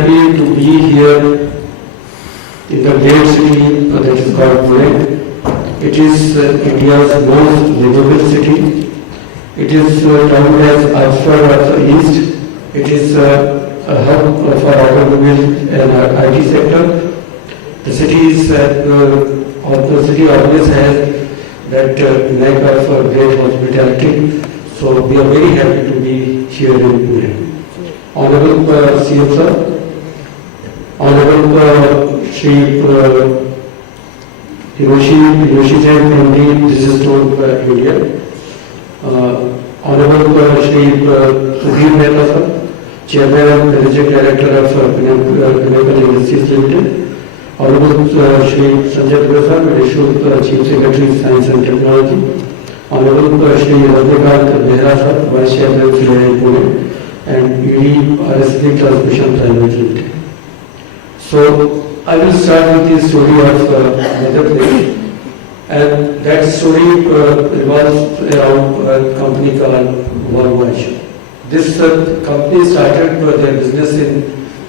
happy to be here in the great city that is called Pune. It is India's most livable city. It is termed as Oxford of the East. It is a hub for automobile and IT sector. The city always has that knack of great hospitality. So we are very happy to be here in Pune. Honorable CM sir, Honorable Shri Hiroshi Jain from the Business Tour India, Honorable Shri Sudhir Mehta sir, Chairman and Managing Director of Renewable Industries Limited, Honorable Shri Sanjay Dubey sir, Additional Chief Secretary Science and Technology, Honorable Shri Rajnikant Behra sir, Vice Chairman CII Pune, and ED RSD Transmission Private Limited. So I will start with the story of Madhya Pradesh, and that story revolves around a company called Volvo. This company started their business in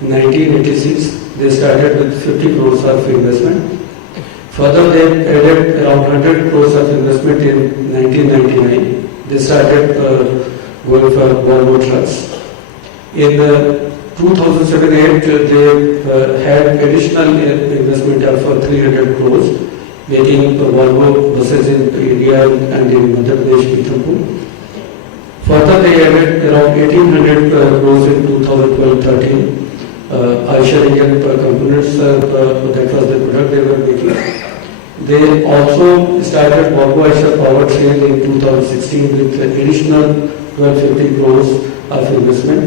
1986. They started with 50 crores of investment. Further, they added around 100 crores of investment in 1999. They started going for Volvo trucks. In 2007-8, they had additional investment of 300 crores, making Volvo buses in India and in Madhya Pradesh, Pithampur. Further, they added around 1800 crores in 2012-13. Eicher Indian components, that was the product they were making. They also started Volvo Eicher Powertrain in 2016 with additional 1250 crores of investment.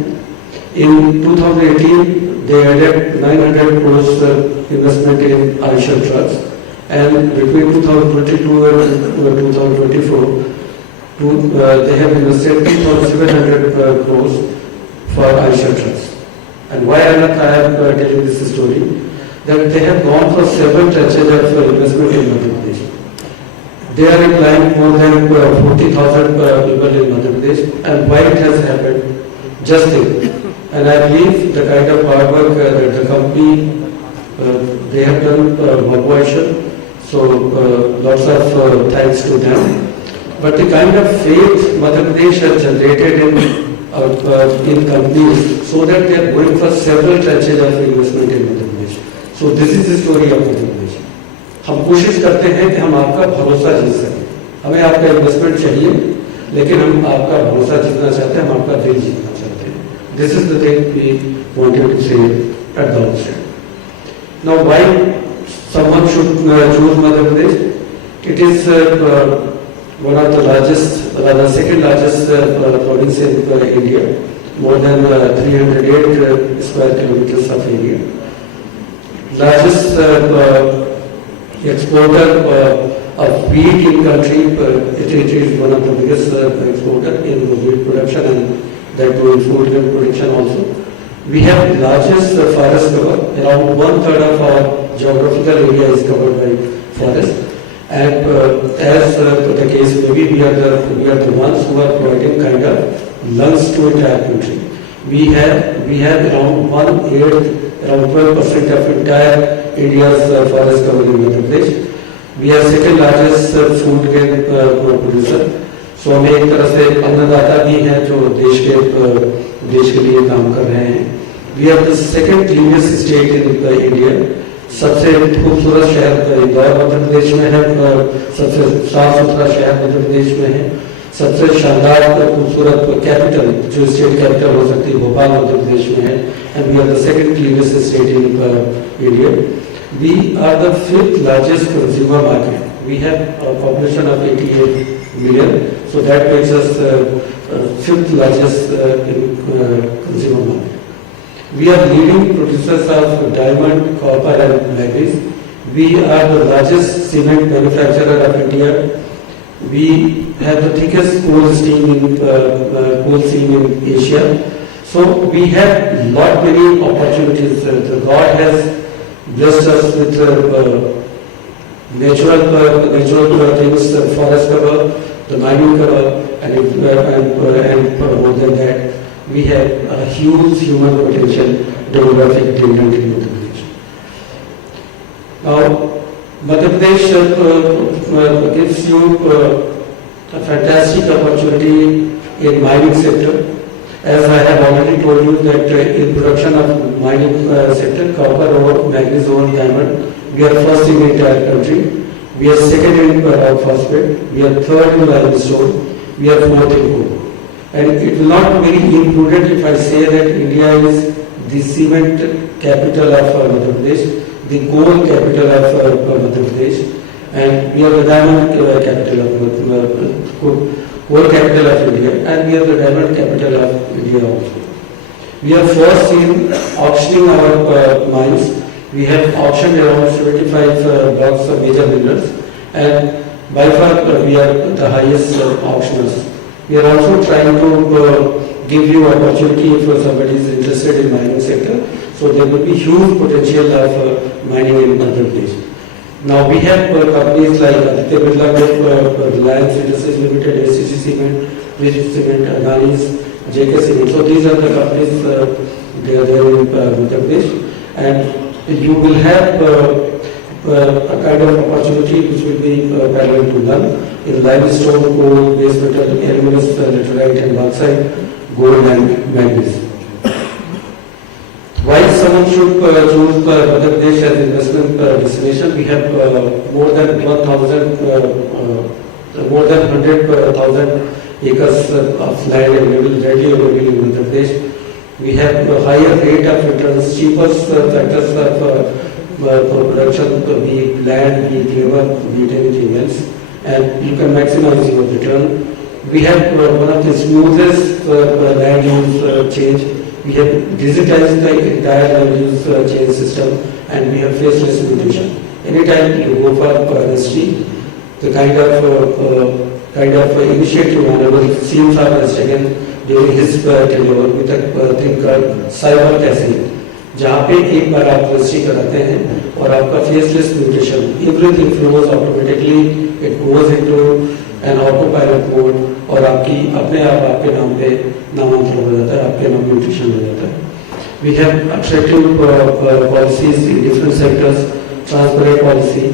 In 2018, they added 900 crores investment in Eicher trucks, and between 2022 and 2024, they have invested 2,700 crores for Eicher trucks. And why I am telling this story? That they have gone for several tranches of investment in Madhya Pradesh. They are employing more than 40,000 people in Madhya Pradesh, and why it has happened? Just think. And I believe the kind of hard work that the company they have done mobilization. So lots of thanks to them. But the kind of faith Madhya Pradesh has generated in companies, so that they are going for several tranches of investment in Madhya Pradesh. So this is the story of Madhya Pradesh. हम कोशिश करते हैं कि हम आपका भरोसा जीत सकें. हमें आपका इन्वेस्टमेंट चाहिए, लेकिन हम आपका भरोसा जीतना चाहते हैं, हम आपका दिल जीतना चाहते हैं. This is the thing we wanted to say at the outset. Now, why someone should choose Madhya Pradesh? It is one of the largest, the second largest province in India, more than 308 square kilometers of area. Largest exporter of wheat in country. It is one of the biggest exporter in wheat production, and that too in food production also. We have largest forest cover. Around 1/3 of our geographical area is covered by forest. And as the case may be, we are the ones who are providing kind of lungs to entire country. We have around 1/8, around 12% of entire India's forest cover in Madhya Pradesh. We are second largest food grain producer. So हम एक तरह से अन्नदाता भी हैं जो देश के लिए काम कर रहे हैं. We are the second cleanest state in India. सबसे खूबसूरत शहर इंदौर मध्य प्रदेश में है, सबसे साफ सुथरा शहर मध्य प्रदेश में है, सबसे शानदार खूबसूरत कैपिटल जो स्टेट कैपिटल हो सकती है भोपाल मध्य प्रदेश में है. And we are the second cleanest state in India. We are the 5th largest consumer market. We have a population of 88 million, so that makes us 5th largest in consumer market. We are leading producers of diamond, copper and manganese. We are the largest cement manufacturer of India. We have the thickest coal seam in Asia. So we have lot many opportunities. God has blessed us with natural things, forest cover, the mining cover, and more than that, we have a huge human potential demographic demand in Madhya Pradesh. Now, Madhya Pradesh gives you a fantastic opportunity in mining sector. As I have already told you that in production of mining sector, copper ore, manganese ore, diamond, we are first in the entire country. We are second in rock phosphate. We are third in limestone. We are fourth in coal. And it will not be very imprudent if I say that India is the cement capital of Madhya Pradesh, the coal capital of Madhya Pradesh, and we are the diamond capital of coal capital of India, and we are the diamond capital of India also. We are first in auctioning our mines. We have auctioned around 75 blocks of major minerals, and by far we are the highest auctioners. We are also trying to give you opportunity if somebody is interested in mining sector. So there will be huge potential of mining in Madhya Pradesh. Now we have companies like Aditya Birla Group, Reliance Industries Limited, SCC Cement, Bridge Cement, Adani's, JK Cement. So these are the companies they are there in Madhya Pradesh, and you will have a kind of opportunity which will be parallel to none in limestone, coal, base metal, aluminum, laterite and bauxite, gold and manganese. Why someone should choose Madhya Pradesh as investment destination? We have more than 100,000 acres of land available, readily available in Madhya Pradesh. We have a higher rate of returns, cheapest factors of production, be it land, be it labor, be it anything else, and you can maximize your return. We have one of the smoothest land use change. We have digitized the entire land use change system, and we have faceless mutation. Anytime you go for forestry, the kind of initiative Honorable CM Saab has taken during his tenure with a thing called cyber casing, जहाँ पे एक बार आप registry कराते हैं और आपका faceless mutation, everything flows automatically, it goes into an auto pilot mode और आपकी अपने आप आपके नाम पे नामांतरण हो जाता है, आपके नाम म्यूटेशन हो जाता है. We have attractive policies in different sectors, transparent policy,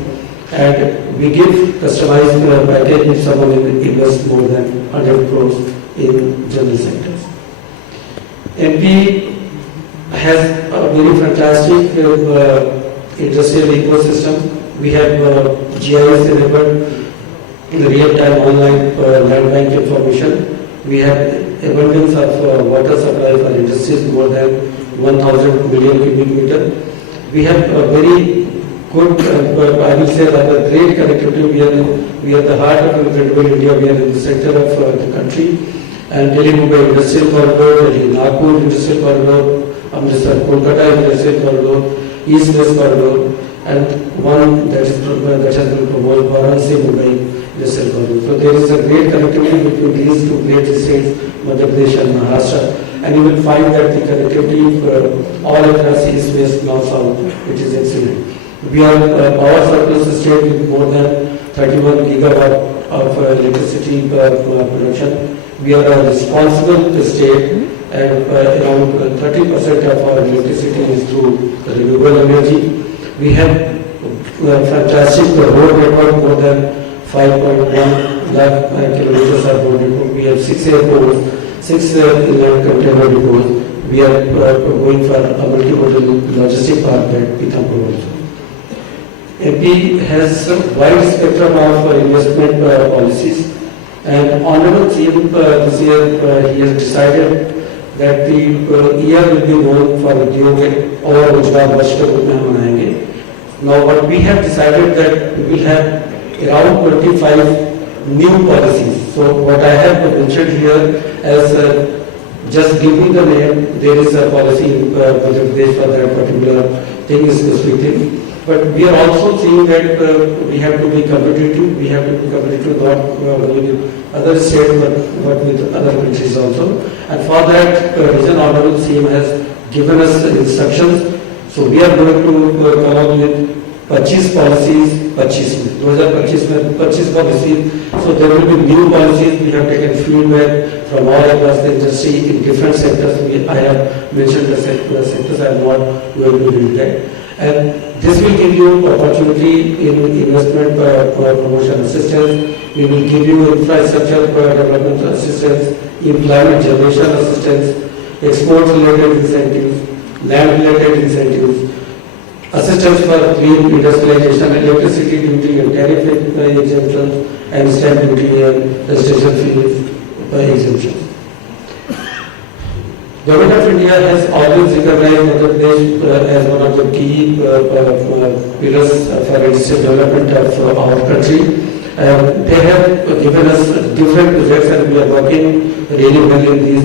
and we give customized package if someone invests more than 100 crores in general sectors. MP has a very fantastic industrial ecosystem. We have GIS enabled real-time online land bank information. We have abundance of water supply for industries, more than 1,000 million cubic meter. We have a very good, I will say rather great connectivity. We are the heart of Renewable India. We are in the center of the country. And Delhi Mumbai Industrial Corridor, Delhi Nagpur Industrial Corridor, Amritsar Kolkata Industrial Corridor, East West Corridor, and one that has been proposed, Varanasi Mumbai Industrial Corridor. So there is a great connectivity between these two great states, Madhya Pradesh and Maharashtra, and you will find that the connectivity all across East, West, North, South, it is excellent. We are power surplus state with more than 31 gigawatt of electricity production. We are a responsible state, and around 30% of our electricity is through renewable energy. We have fantastic road network, more than 5.1 lakh kilometers of road network. We have 6 airports, 6 inland container depots. We are going for a multimodal logistic park at Pithampur also. MP has a wide spectrum of investment policies, and Honorable CM this year he has decided that the year will be known for Udyog और रोजगार वर्ष के रूप में हम मनाएंगे. Now what we have decided that we will have around 25 new policies. So what I have mentioned here as just give me the name, there is a policy in Madhya Pradesh for that particular thing, specific thing. But we are also seeing that we have to be competitive. We have to be competitive not only with other states but with other countries also. And for that reason, Honorable CM has given us instructions. So we are going to come up with 25 policies 25 में 2025 में 25 policies. So there will be new policies. We have taken feedback from all across the industry in different sectors. I have mentioned the sectors. I am not going to read that. And this will give you opportunity in investment promotion assistance. We will give you infrastructure development assistance, employment generation assistance, export related incentives, land related incentives, assistance for clean industrialization, electricity duty and tariff exemptions, and stamp duty and registration fees exemptions. Government of India has always recognized Madhya Pradesh as one of the key pillars for its development of our country. They have given us different projects and we are working really well in these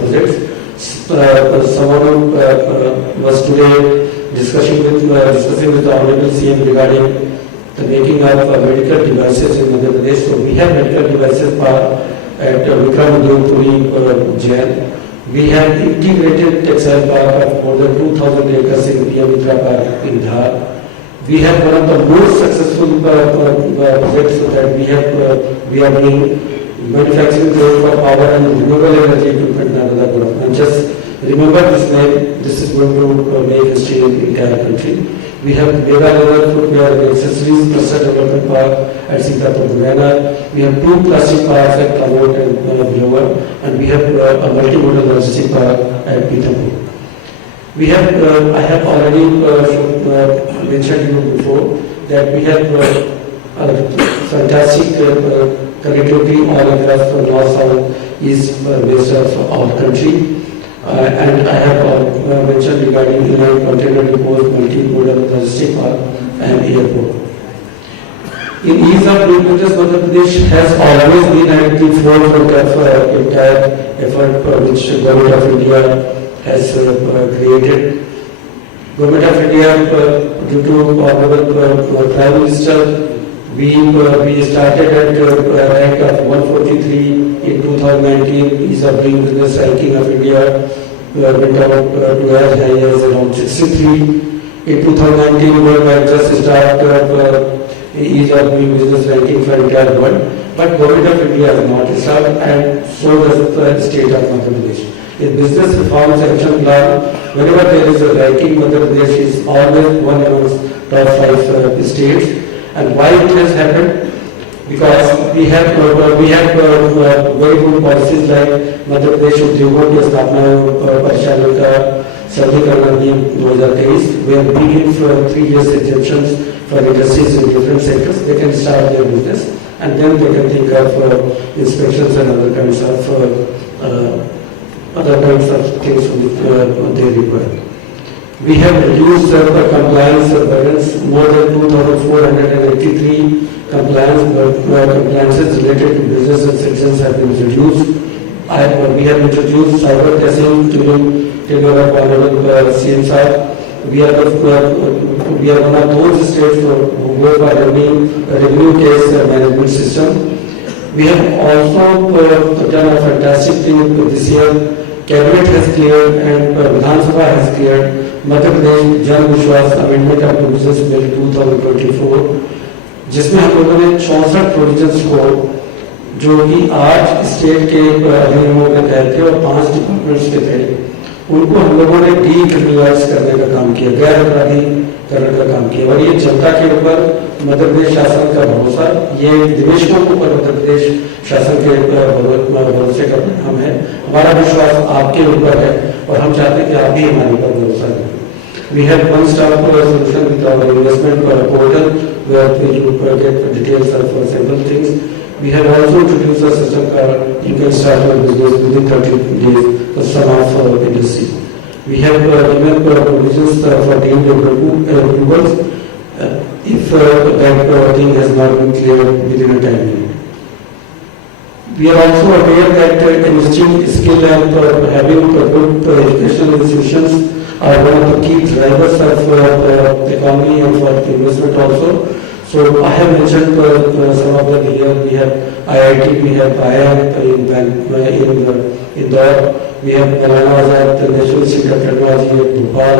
projects. Someone was today discussing with the Honorable CM regarding the making of medical devices in Madhya Pradesh. So we have medical devices park at Vikram Puri Jain. We have integrated textile park of more than 2,000 acres in PM Mitra Park in Dhar. We have one of the most successful projects that we are doing manufacturing for power and renewable energy equipment in Anandapur. And just remember this name, this is going to make history in the entire country. We have mega leather footwear and accessories cluster development park at Sitapur Guyana. We have 2 plastic parks at Kamot and Blower, and we have a multimodal logistic park at Pithampur. We have, I have already mentioned you before that we have fantastic connectivity all across the north, south, east, west of our country. And I have mentioned regarding container depots, multimodal logistic park and airport. In ease of doing business, Madhya Pradesh has always been at the forefront of entire effort which Government of India has created. Government of India, due to Honorable Prime Minister, we started at a rank of 143 in 2019. Ease of doing business ranking of India went up to as high as around 63. In 2019, World Bank just started ease of doing business ranking for entire world. But Government of India has not started, and so does the state of Madhya Pradesh. In business reforms action plan, whenever there is a ranking, Madhya Pradesh is always one amongst top 5 states. And why it has happened? Because we have very good policies like Madhya Pradesh उद्योगों की स्थापना परिचालन का सरलीकरण नियम 2023, where we give 3 years exemptions for industries in different sectors. They can start their business and then they can think of inspections and other kinds of things which they require. We have reduced the compliance burdens. More than 2,483 compliances related to business and citizens have been reduced. We have introduced cyber testing during tenure of Honorable CM Sir. We are one of those states who go by the revenue case management system. We have also done a fantastic thing this year. Cabinet has cleared and Vidhan Sabha has cleared Madhya Pradesh Jan Vishwas Amendment of Provisions Bill 2024, जिसमें हम लोगों ने 64 provisions को जो कि आज state के अधिनियमों के तहत थे और 5 डिपार्टमेंट्स के थे, उनको हम लोगों ने डीक्रिमिनलाइज करने का काम किया, गैर अपराधीकरण का काम किया। और ये जनता के ऊपर मध्य प्रदेश शासन का भरोसा, ये निवेशकों के ऊपर मध्य प्रदेश शासन के भरोसे का परिणाम है। हमारा विश्वास आपके ऊपर है और हम चाहते हैं कि आप भी हमारे ऊपर भरोसा करें। We have one stop solution with our investment portal where you get details of several things. We have also introduced a system called you can start your business within 30 days for some of industry. We have given provisions for deemed approvals if that thing has not been cleared within a time limit. We are also aware that investing skill and having good educational institutions are one of the key drivers of the economy and for the investment also. So I have mentioned some of them here. We have IIT, we have IIM in Indore, we have Maulana Azad, the National Institute of Technology at Bhopal,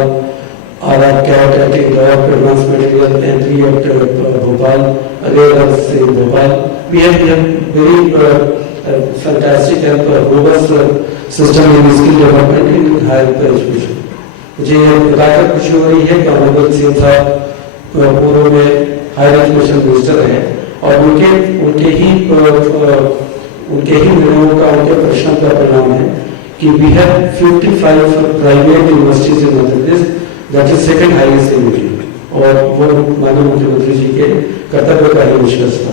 RR-CAT at Indore, Advanced Material Entry at Bhopal, Railways in Bhopal. We have very fantastic and robust system in skill development in higher education. मुझे बताकर खुशी हो रही है कि honourable CM साहब पूर्व में हायर एजुकेशन मिनिस्टर हैं और उनके ही निर्णयों का, उनके परिश्रम का परिणाम है कि we have 55 private universities in Madhya Pradesh, that is second highest in India, और वो माननीय मुख्यमंत्री जी के कर्तव्य का ही निष्कर्ष था.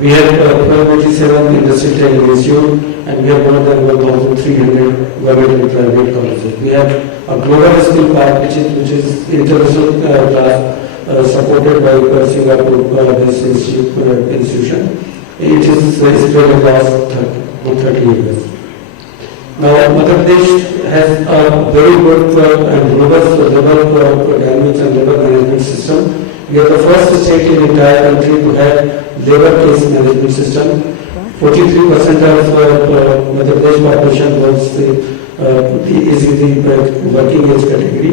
We have 1287 industrial training institute and we have more than 1,300 government and private colleges. We have a global skill park which is international class supported by Singapore based institution. It is spread across 30 years. Now, Madhya Pradesh has a very good and robust labor dynamics and labor management system. We are the first state in the entire country to have labor case management system. 43% of Madhya Pradesh population is in the working age category.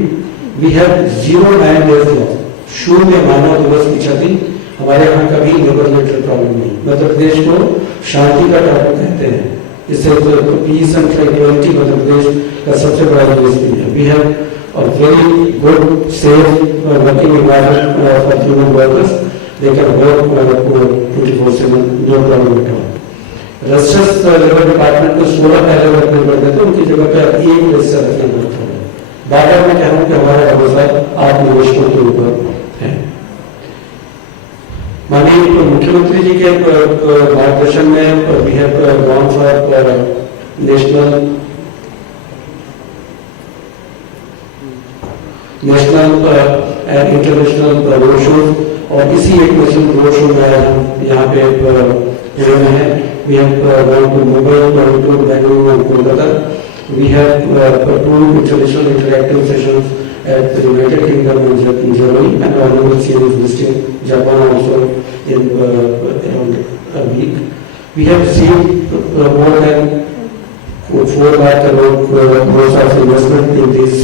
We have 0 9 days law. शून्य मानव दिवस की क्षति. हमारे यहाँ कभी labour related problem नहीं. मध्य प्रदेश को शांति का टापू कहते हैं. इससे peace and tranquility Madhya Pradesh का सबसे बड़ा यूएसपी है. We have a very good, safe working environment for human workers. They can work 24/7, no problem at all. Registers labour department को 16 पहले वर्क में कर देते, उनकी जगह पर एक रजिस्टर रखना पड़ता है. बार-बार मैं कह रहा हूँ कि हमारा भरोसा आप निवेशकों के ऊपर है. माननीय मुख्यमंत्री जी के मार्गदर्शन में we have gone for national and international road show, और इसी एक नेशनल रोड शो में हम यहाँ पे हुए हैं. We have gone to Mumbai, Toronto, Bengaluru and Kolkata. We have 2 international interactive sessions at the United Kingdom and Germany, and Honorable CM is visiting Japan also in around a week. We have received more than 4 lakh crores of investment in these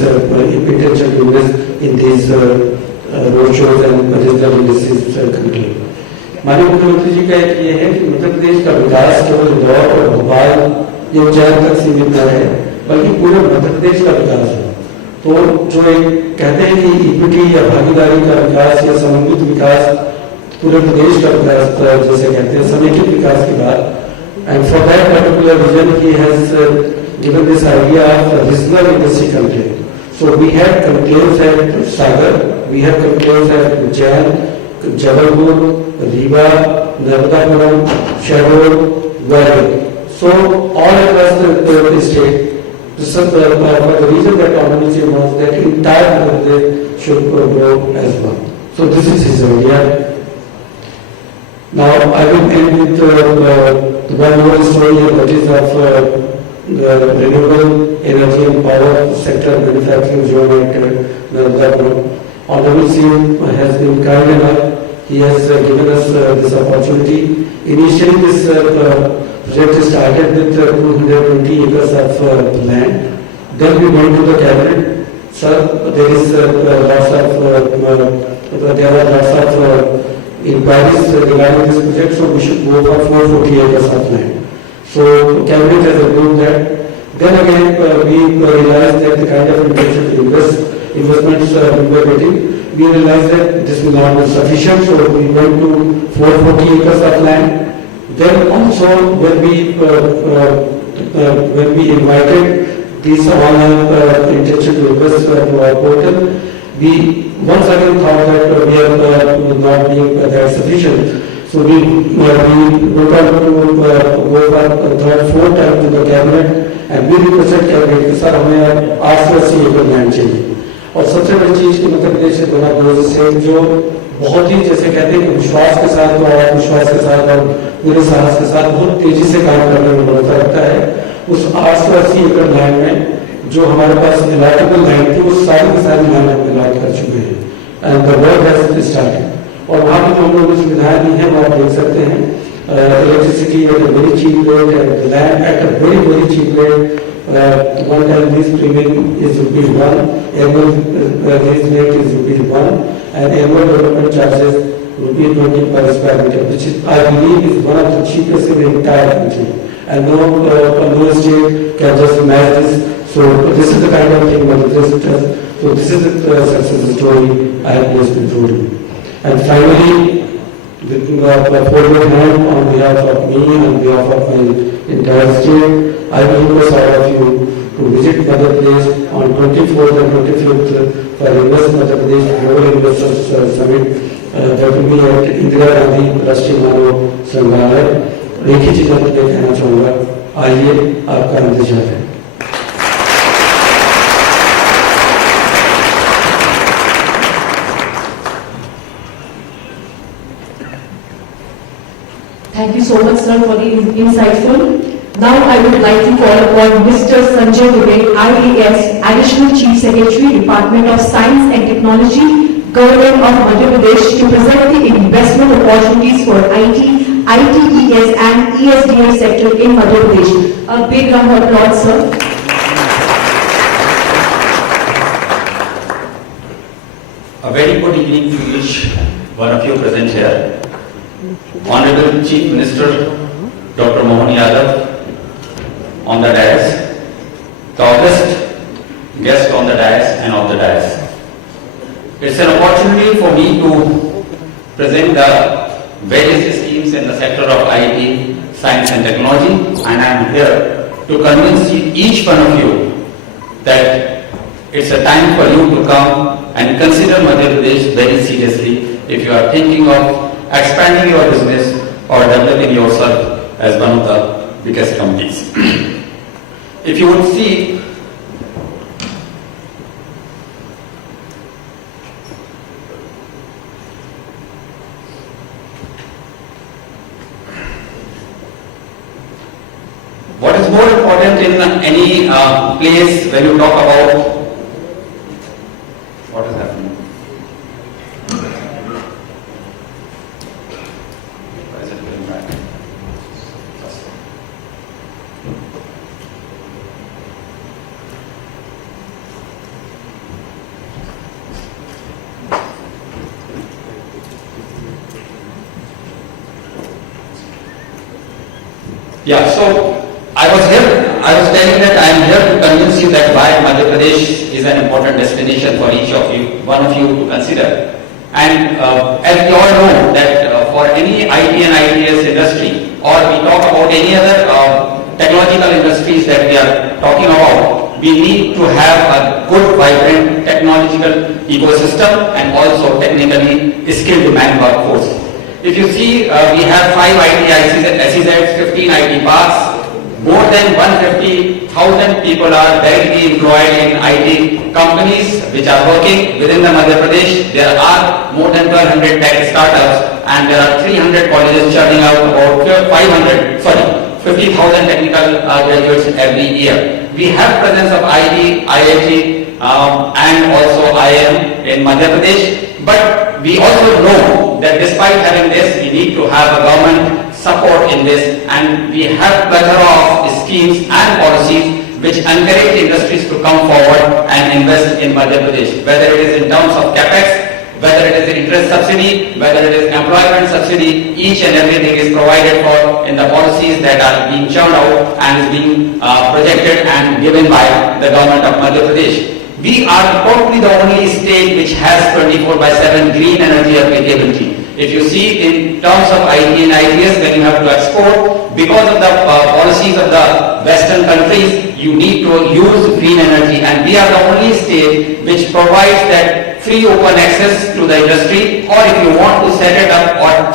intention to invest in these roadshows and regional industries currently. माननीय मुख्यमंत्री जी का एक ये है कि मध्य प्रदेश का विकास केवल इंदौर और भोपाल या उज्जैन तक सीमित न है, बल्कि पूरे मध्य प्रदेश का विकास है. तो जो एक कहते हैं कि इक्विटी या भागीदारी का विकास या समन्वित विकास, पूरे प्रदेश का विकास जैसे कहते हैं, समेकित विकास की बात. And for that particular vision he has given this idea of regional industry conclave. So we have conclaves at Sagar, we have conclaves at Ujjain, Jabalpur, Rewa, Narmadapuram, Shahdol, Gwalior. So all across the state. For the reason that Honorable CM was that entire Madhya Pradesh should grow as one. So this is his idea. Now I will end with one more story, that is of the renewable energy and power sector manufacturing zone at Madhya. Honorable CM has been kind enough. He has given us this opportunity. Initially, this project started with 220 acres of land. Then we went to the cabinet. Sir, there are lots of inquiries regarding this project, so we should go for 440 acres of land. So cabinet has approved that. Then again, we realized that the kind of investments we were getting, we realized that this will not be sufficient, so we went to 440 acres of land. Then also when we invited these all intention to invest to our portal, we once again thought that we are not being that sufficient. So we went on to go for third, fourth time to the cabinet, and we requested cabinet कि sir हमें 880 एकड़ land चाहिए. और सबसे बड़ी चीज कि मध्य प्रदेश से दोनों दोस्त से जो बहुत ही जैसे कहते हैं कि विश्वास के साथ और विश्वास के साथ और पूरे साहस के साथ बहुत तेजी से काम करने में भरोसा रखता है. उस 880 एकड़ लैंड में जो हमारे पास इलाटेबल लैंड थी, वो सारी की सारी लैंड हम इलाट कर चुके हैं. And the work has started. और वहाँ पर हम लोग सुविधाएं दी हैं, वो आप देख सकते हैं. Electricity at a very cheap rate, and land at a very cheap rate, one time lease premium is rupees 1, annual lease rate is rupees 1, and annual development charges rupees 20 per square meter, which is, I believe, is one of the cheapest in the entire country. And no state can just match this. So this is the kind of thing that this does. So this is the success story I have just been told you. And finally, the forward hand on behalf of me, on behalf of my entire state, I will request all of you to visit Madhya Pradesh on 24th and 25th for Invest Madhya Pradesh Global Investors Summit. That will be at Indira Gandhi राष्ट्रीय मानव संग्रहालय. एक ही चीज मैं कहना चाहूँगा, आइए आपका इंतजार है. Thank you so much, sir, for the insightful. Now I would like to call upon Mr. Sanjay Dubey, IAS, Additional Chief Secretary, Department of Science and Technology, Government of Madhya Pradesh, to present the investment opportunities for IT, ITES and ESDM sector in Madhya Pradesh. A big round of applause, sir. A very good evening to each one of you present here. Honorable Chief Minister Dr. Mohan Yadav on the dais, the august guest on the dais and off the dais. It's an opportunity for me to present the various schemes in the sector of IT, science and technology, and I am here to convince each one of you that it's a time for you to come and consider Madhya Pradesh very seriously if you are thinking of expanding your business or developing yourself as one of the biggest companies. If you would see, what is more important in any place when you talk about what is happening? Yeah, so I was telling that I am here to convince you that why Madhya Pradesh is an important destination for each of you, one of you to consider. And as we all know that for any IT and ITS industry, or we talk about any other technological industries that we are talking about, we need to have a good, vibrant technological ecosystem and also technically skilled demand workforce. If you see, we have 5 IT SEZs, 15 IT parks, more than 150,000 people are directly employed in IT companies which are working within the Madhya Pradesh. There are more than 1,200 tech startups and there are 300 colleges churning out about 50,000 technical graduates every year. We have presence of IT, IIT and also IIM in Madhya Pradesh, but we also know that despite having this, we need to have a government support in this, and we have plethora of schemes and policies which encourage industries to come forward and invest in Madhya Pradesh, whether it is in terms of capex, whether it is interest subsidy, whether it is employment subsidy, each and everything is provided for in the policies that are being churned out and is being projected and given by the government of Madhya Pradesh. We are probably the only state which has 24/7 green energy applicability. If you see in terms of IT and ITS, when you have to export, because of the policies of the Western countries, you need to use green energy, and we are the only state which provides that free open access to the industry, or if you want to set it up or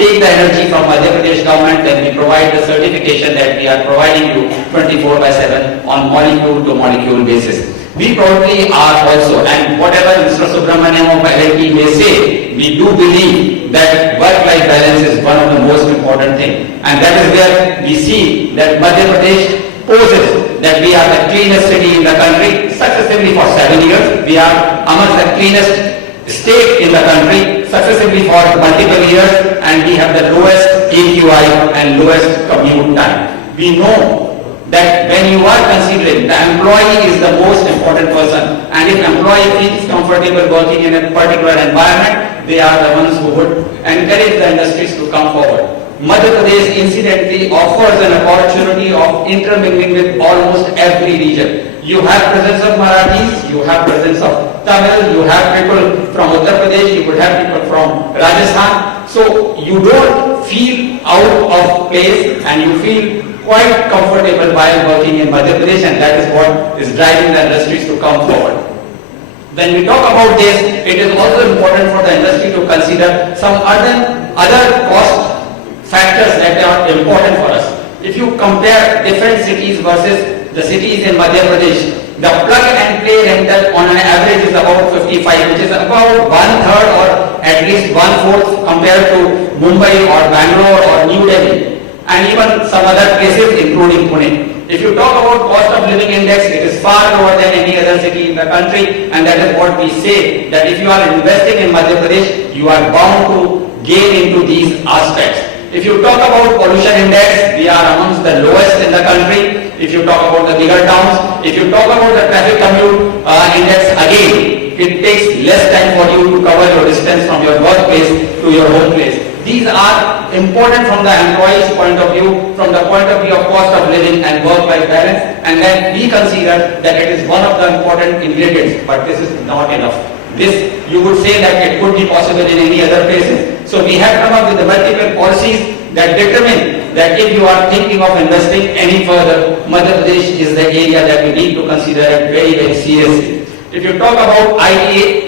take the energy from Madhya Pradesh government, then we provide the certification that we are providing you 24/7 on molecule to molecule basis. We probably are also, and whatever Mr. Subramaniam of LLP may say, we do believe that work-life balance is one of the most important things, and that is where we see that Madhya Pradesh poses that we are the cleanest city in the country successively for 7 years. We are amongst the cleanest state in the country successively for multiple years, and we have the lowest AQI and lowest commute time. We know that when you are considering, the employee is the most important person, and if employee feels comfortable working in a particular environment, they are the ones who would encourage the industries to come forward. Madhya Pradesh incidentally offers an opportunity of intermingling with almost every region. You have presence of Marathis, you have presence of Tamil, you have people from Uttar Pradesh, you would have people from Rajasthan. So you don't feel out of place and you feel quite comfortable while working in Madhya Pradesh, and that is what is driving the industries to come forward. When we talk about this, it is also important for the industry to consider some other cost factors that are important for us. If you compare different cities versus the cities in Madhya Pradesh, the plug and play rental on an average is about 55, which is about 1/3 or at least 1/4 compared to Mumbai or Bangalore or New Delhi, and even some other places including Pune. If you talk about cost of living index, it is far lower than any other city in the country, and that is what we say, that if you are investing in Madhya Pradesh, you are bound to gain into these aspects. If you talk about pollution index, we are amongst the lowest in the country. If you talk about the bigger towns, if you talk about the traffic commute index, again, it takes less time for you to cover your distance from your workplace to your home place. These are important from the employee's point of view, from the point of view of cost of living and work-life balance, and then we consider that it is one of the important ingredients, but this is not enough. This, you would say that it could be possible in any other places. So we have come up with the multiple policies that determine that if you are thinking of investing any further, Madhya Pradesh is the area that we need to consider it very, very seriously. If you talk about IT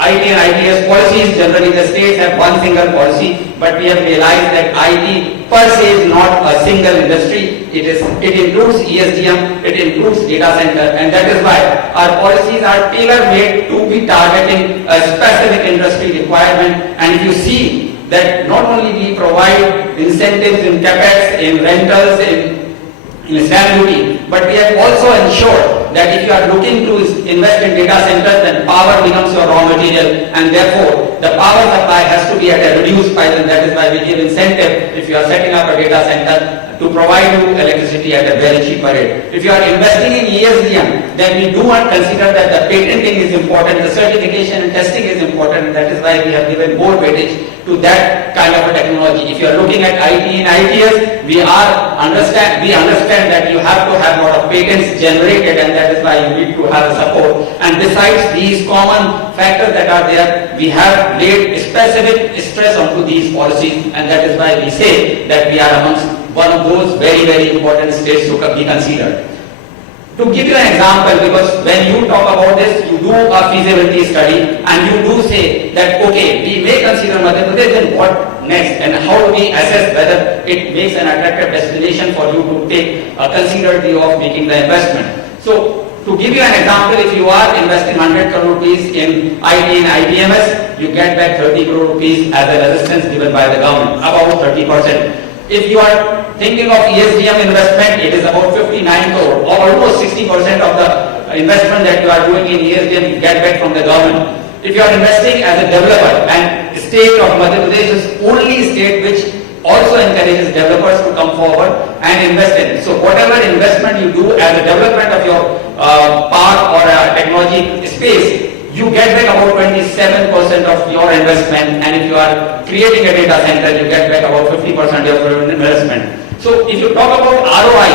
and ITS policies, generally the states have one single policy, but we have realized that IT per se is not a single industry. It includes ESDM, it includes data center, and that is why our policies are tailor-made to be targeting a specific industry requirement. And if you see that not only we provide incentives in capex, in rentals, in stamp duty, but we have also ensured that if you are looking to invest in data centers, then power becomes your raw material, and therefore the power supply has to be at a reduced price, and that is why we give incentive if you are setting up a data center to provide you electricity at a very cheaper rate. If you are investing in ESDM, then we do not consider that the patenting is important, the certification and testing is important, and that is why we have given more weightage to that kind of a technology. If you are looking at IT and ITS, we understand that you have to have a lot of patents generated, and that is why you need to have a support. And besides these common factors that are there, we have laid specific stress onto these policies, and that is why we say that we are amongst one of those very, very important states to be considered. To give you an example, because when you talk about this, you do a feasibility study and you do say that, okay, we may consider Madhya Pradesh, then what next? And how do we assess whether it makes an attractive destination for you to take a considered view of making the investment? So, to give you an example, if you are investing 100 crore rupees in IT and IBMS, you get back 30 crore rupees as a resistance given by the government, about 30%. If you are thinking of ESDM investment, it is about 59 crore, or almost 60% of the investment that you are doing in ESDM you get back from the government. If you are investing as a developer, and the state of Madhya Pradesh is only state which also encourages developers to come forward and invest in. So whatever investment you do as a development of your park or a technology space, you get back about 27% of your investment, and if you are creating a data center, you get back about 50% of your investment. So if you talk about ROI,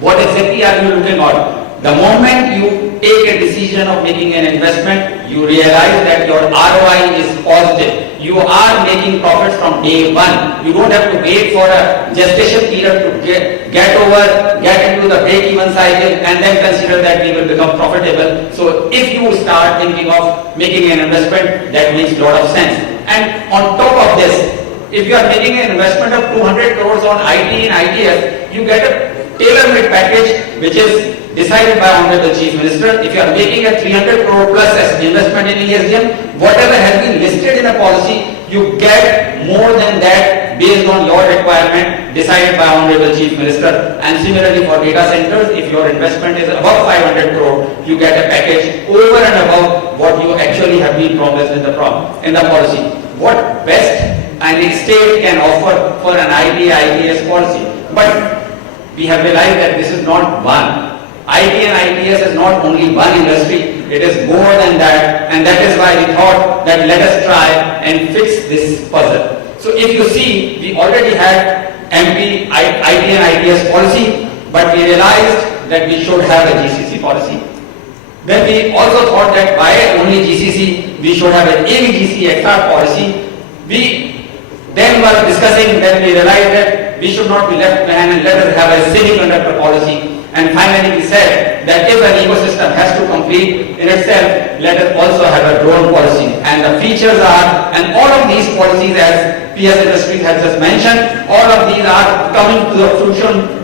what exactly are you looking at? The moment you take a decision of making an investment, you realize that your ROI is positive. You are making profits from day one. You don't have to wait for a gestation period to get into the break-even cycle and then consider that we will become profitable. So if you start thinking of making an investment, that makes a lot of sense. And on top of this, if you are making an investment of 200 crores on IT and ITS, you get a tailor-made package which is decided by Honorable Chief Minister. If you are making a 300 crore plus as investment in ESDM, whatever has been listed in a policy, you get more than that based on your requirement decided by Honorable Chief Minister. And similarly for data centers, if your investment is above 500 crore, you get a package over and above what you actually have been promised in the policy. What best any state can offer for an IT ITS policy? But we have realized that this is not one. IT and ITS is not only one industry, it is more than that, and that is why we thought that let us try and fix this puzzle. So if you see, we already had IT and ITS policy, but we realized that we should have a GCC policy. Then we also thought that why only GCC, we should have an AVGC XR policy. We then were discussing, then we realized that we should not be left behind and let us have a semiconductor policy. And finally we said that if an ecosystem has to complete in itself, let us also have a drone policy. And the features are, and all of these policies, as PS Industries has just mentioned, all of these are coming to the fruition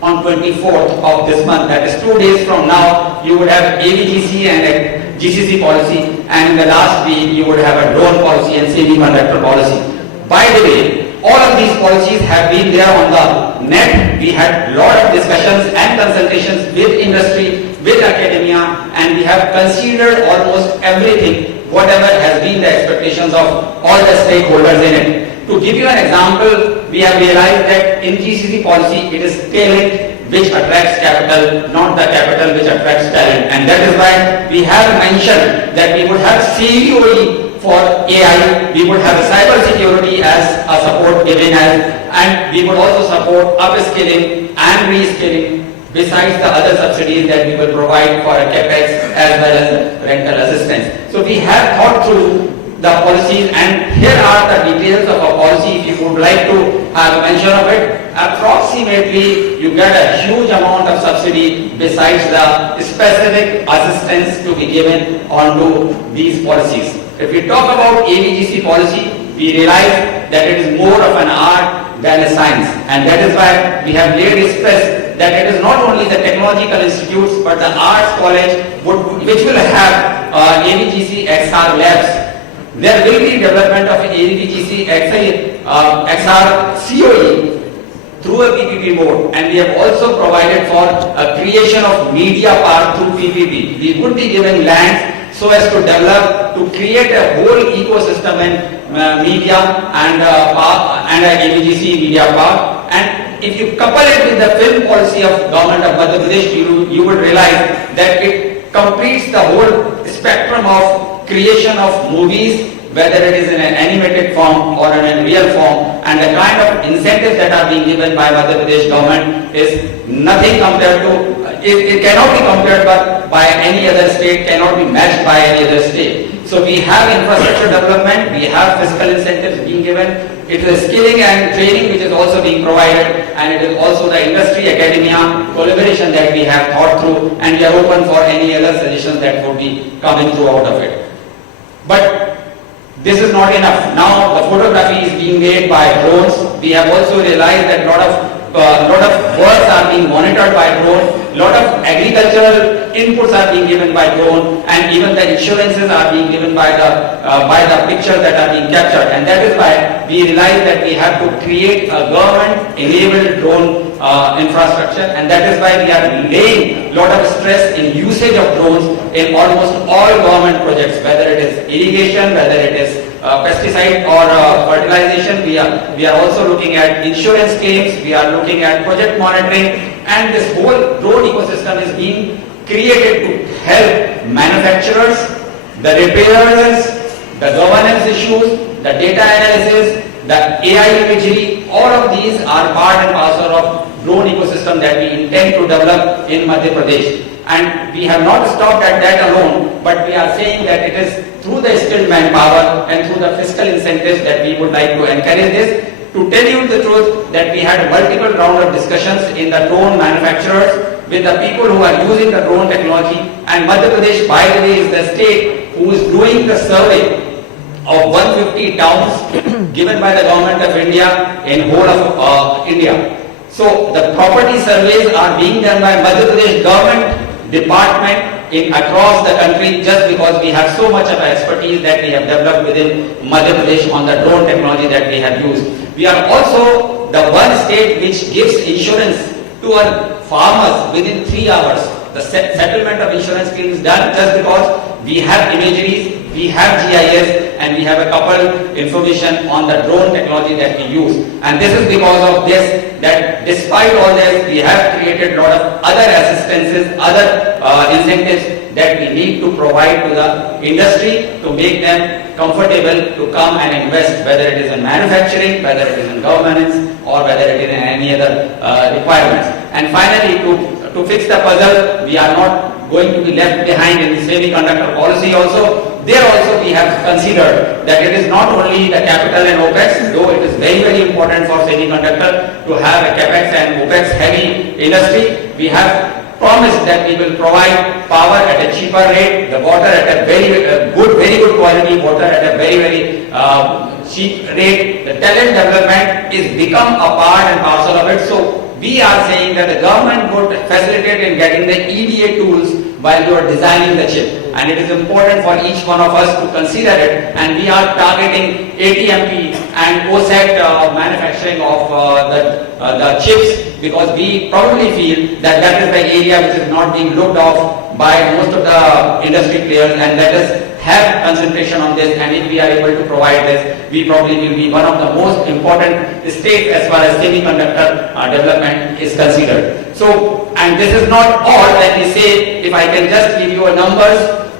on 24th of this month. That is 2 days from now, you would have AVGC and a GCC policy, and in the last week you would have a drone policy and semiconductor policy. By the way, all of these policies have been there on the net. We had a lot of discussions and consultations with industry, with academia, and we have considered almost everything, whatever has been the expectations of all the stakeholders in it. To give you an example, we have realized that in GCC policy, it is talent which attracts capital, not the capital which attracts talent. And that is why we have mentioned that we would have CVOE for AI, we would have cyber security as a support given as, and we would also support upskilling and reskilling besides the other subsidies that we will provide for a capex as well as rental assistance. So we have thought through the policies, and here are the details of a policy if you would like to have a mention of it. Approximately you get a huge amount of subsidy besides the specific assistance to be given onto these policies. If we talk about AVGC policy, we realize that it is more of an art than a science, and that is why we have laid stress that it is not only the technological institutes but the arts college which will have AVGC XR labs. There will be development of AVGC XR COE through a PPP mode, and we have also provided for a creation of media park through PPP. We would be given lands so as to develop, to create a whole ecosystem in media and AVGC media park. And if you couple it with the film policy of government of Madhya Pradesh, you would realize that it completes the whole spectrum of creation of movies, whether it is in an animated form or in a real form, and the kind of incentives that are being given by Madhya Pradesh government is nothing compared to, it cannot be compared by any other state, cannot be matched by any other state. So we have infrastructure development, we have fiscal incentives being given, it is skilling and training which is also being provided, and it is also the industry academia collaboration that we have thought through, and we are open for any other suggestions that would be coming through out of it. But this is not enough. Now the photography is being made by drones. We have also realized that lot of birds are being monitored by drone, lot of agricultural inputs are being given by drone, and even the insurances are being given by the pictures that are being captured. And that is why we realized that we have to create a government-enabled drone infrastructure, and that is why we are laying lot of stress in usage of drones in almost all government projects, whether it is irrigation, whether it is pesticide or fertilization. We are also looking at insurance claims, we are looking at project monitoring, and this whole drone ecosystem is being created to help manufacturers, the repairers, the governance issues, the data analysis, the AI imagery. All of these are part and parcel of drone ecosystem that we intend to develop in Madhya Pradesh. And we have not stopped at that alone, but we are saying that it is through the skilled manpower and through the fiscal incentives that we would like to encourage this. To tell you the truth, that we had multiple round of discussions in the drone manufacturers with the people who are using the drone technology, and Madhya Pradesh, by the way, is the state who is doing the survey of 150 towns given by the government of India in whole of India. So the property surveys are being done by Madhya Pradesh government department across the country, just because we have so much of expertise that we have developed within Madhya Pradesh on the drone technology that we have used. We are also the one state which gives insurance to our farmers within 3 hours. The settlement of insurance claims is done just because we have imageries, We have GIS and we have a couple information on the drone technology that we use. And this is because of this, that despite all this, we have created a lot of other assistances, other incentives that we need to provide to the industry to make them comfortable to come and invest, whether it is in manufacturing, whether it is in governance, or whether it is in any other requirements. And finally, to fix the puzzle, we are not going to be left behind in the semiconductor policy also. There also we have considered that it is not only the capital and OPEX, though it is very, very important for semiconductor to have a CapEx and OPEX heavy industry. We have promised that we will provide power at a cheaper rate, the water at a very good quality water at a very cheap rate. The talent development is become a part and parcel of it. So we are saying that the government would facilitate in getting the EDA tools while you are designing the chip. And it is important for each one of us to consider it. And we are targeting ATMP and OSAT manufacturing of the chips, because we probably feel that that is the area which is not being looked off by most of the industry players, and let us have concentration on this. And if we are able to provide this, we probably will be one of the most important states as far as semiconductor development is considered. So, and this is not all that we say. If I can just give you a numbers,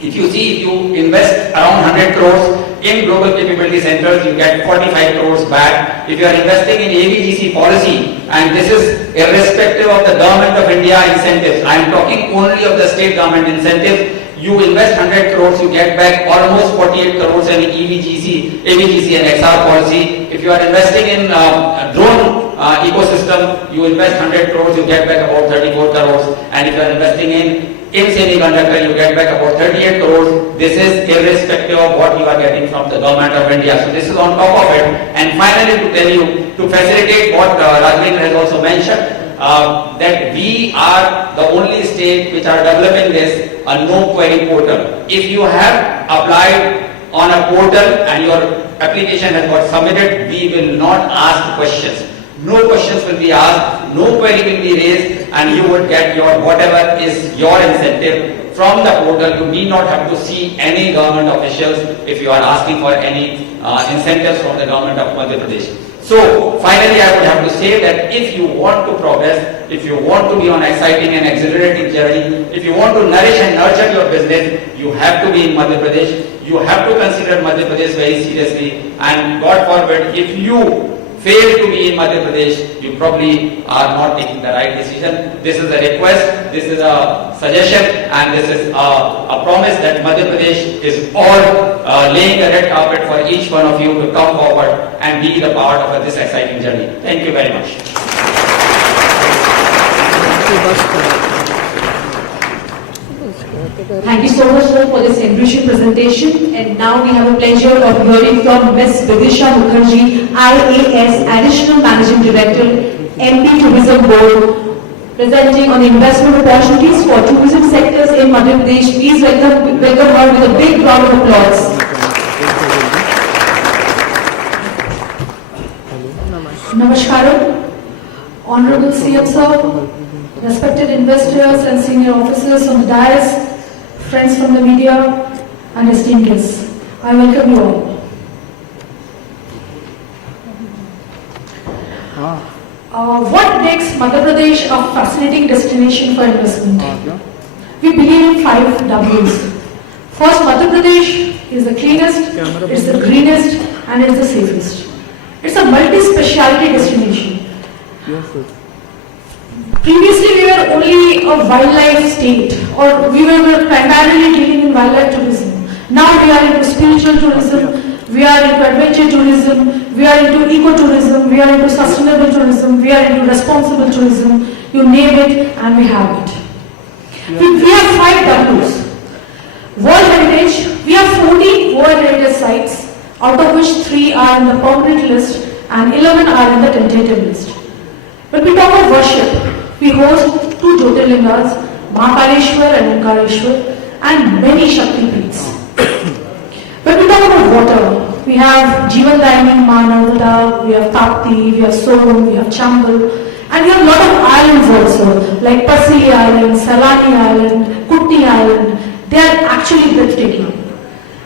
if you see, if you invest around 100 crores in global capability centers, you get 45 crores back. If you are investing in ABGC policy, and this is irrespective of the government of India incentives, I am talking only of the state government incentives, you invest 100 crores, you get back almost 48 crores in ABGC and XR policy. If you are investing in drone ecosystem, you invest 100 crores, you get back about 34 crores. And if you are investing in semiconductor, you get back about 38 crores. This is irrespective of what you are getting from the government of India. So this is on top of it. And finally, to tell you, to facilitate what Rajendra has also mentioned, that we are the only state which are developing this, a no query portal. If you have applied on a portal and your application has got submitted, we will not ask questions. No questions will be asked, no query will be raised, and you would get your whatever is your incentive from the portal. You need not have to see any government officials if you are asking for any incentives from the government of Madhya Pradesh. So finally, I would have to say that if you want to progress, if you want to be on exciting and exhilarating journey, if you want to nourish and nurture your business, you have to be in Madhya Pradesh. You have to consider Madhya Pradesh very seriously. And God forbid, if you fail to be in Madhya Pradesh, you probably are not taking the right decision. This is a request, this is a suggestion, and this is a promise that Madhya Pradesh is all laying a red carpet for each one of you to come forward and be the part of this exciting journey. Thank you very much. Thank you so much, sir, for this enriching presentation. And now we have a pleasure of hearing from Ms. Vidisha Mukherjee, IAS Additional Managing Director, MP Tourism Board, presenting on the investment opportunities for tourism sectors in Madhya Pradesh. Please welcome her with a big round of applause. Namaskaram, Honorable CM Sir, respected investors and senior officers on the dais, friends from the media and esteemed guests. I welcome you all. What makes Madhya Pradesh a fascinating destination for investment? We believe in 5 W's. First, Madhya Pradesh is the cleanest, it's the greenest, and it's the safest. It's a multi-speciality destination. Previously, we were only a wildlife state, or we were primarily dealing in wildlife tourism. Now we are into spiritual tourism, we are into adventure tourism, we are into ecotourism, we are into sustainable tourism, we are into responsible tourism. You name it, and we have it. We have 5 W's. World Heritage, we have 14 World Heritage sites, out of which 3 are in the permanent list and 11 are in the tentative list. When we talk of worship, we host 2 Jyotirlingas, Mahakaleshwar and Omkareshwar, and many Shakti Peeths. When we talk about water, we have Jeevandayini, Ma Narmada, we have Tapti, we have Son, we have Chambal, and we have a lot of islands also, like Pasili Island, Salani Island, Kutti Island. They are actually breathtaking.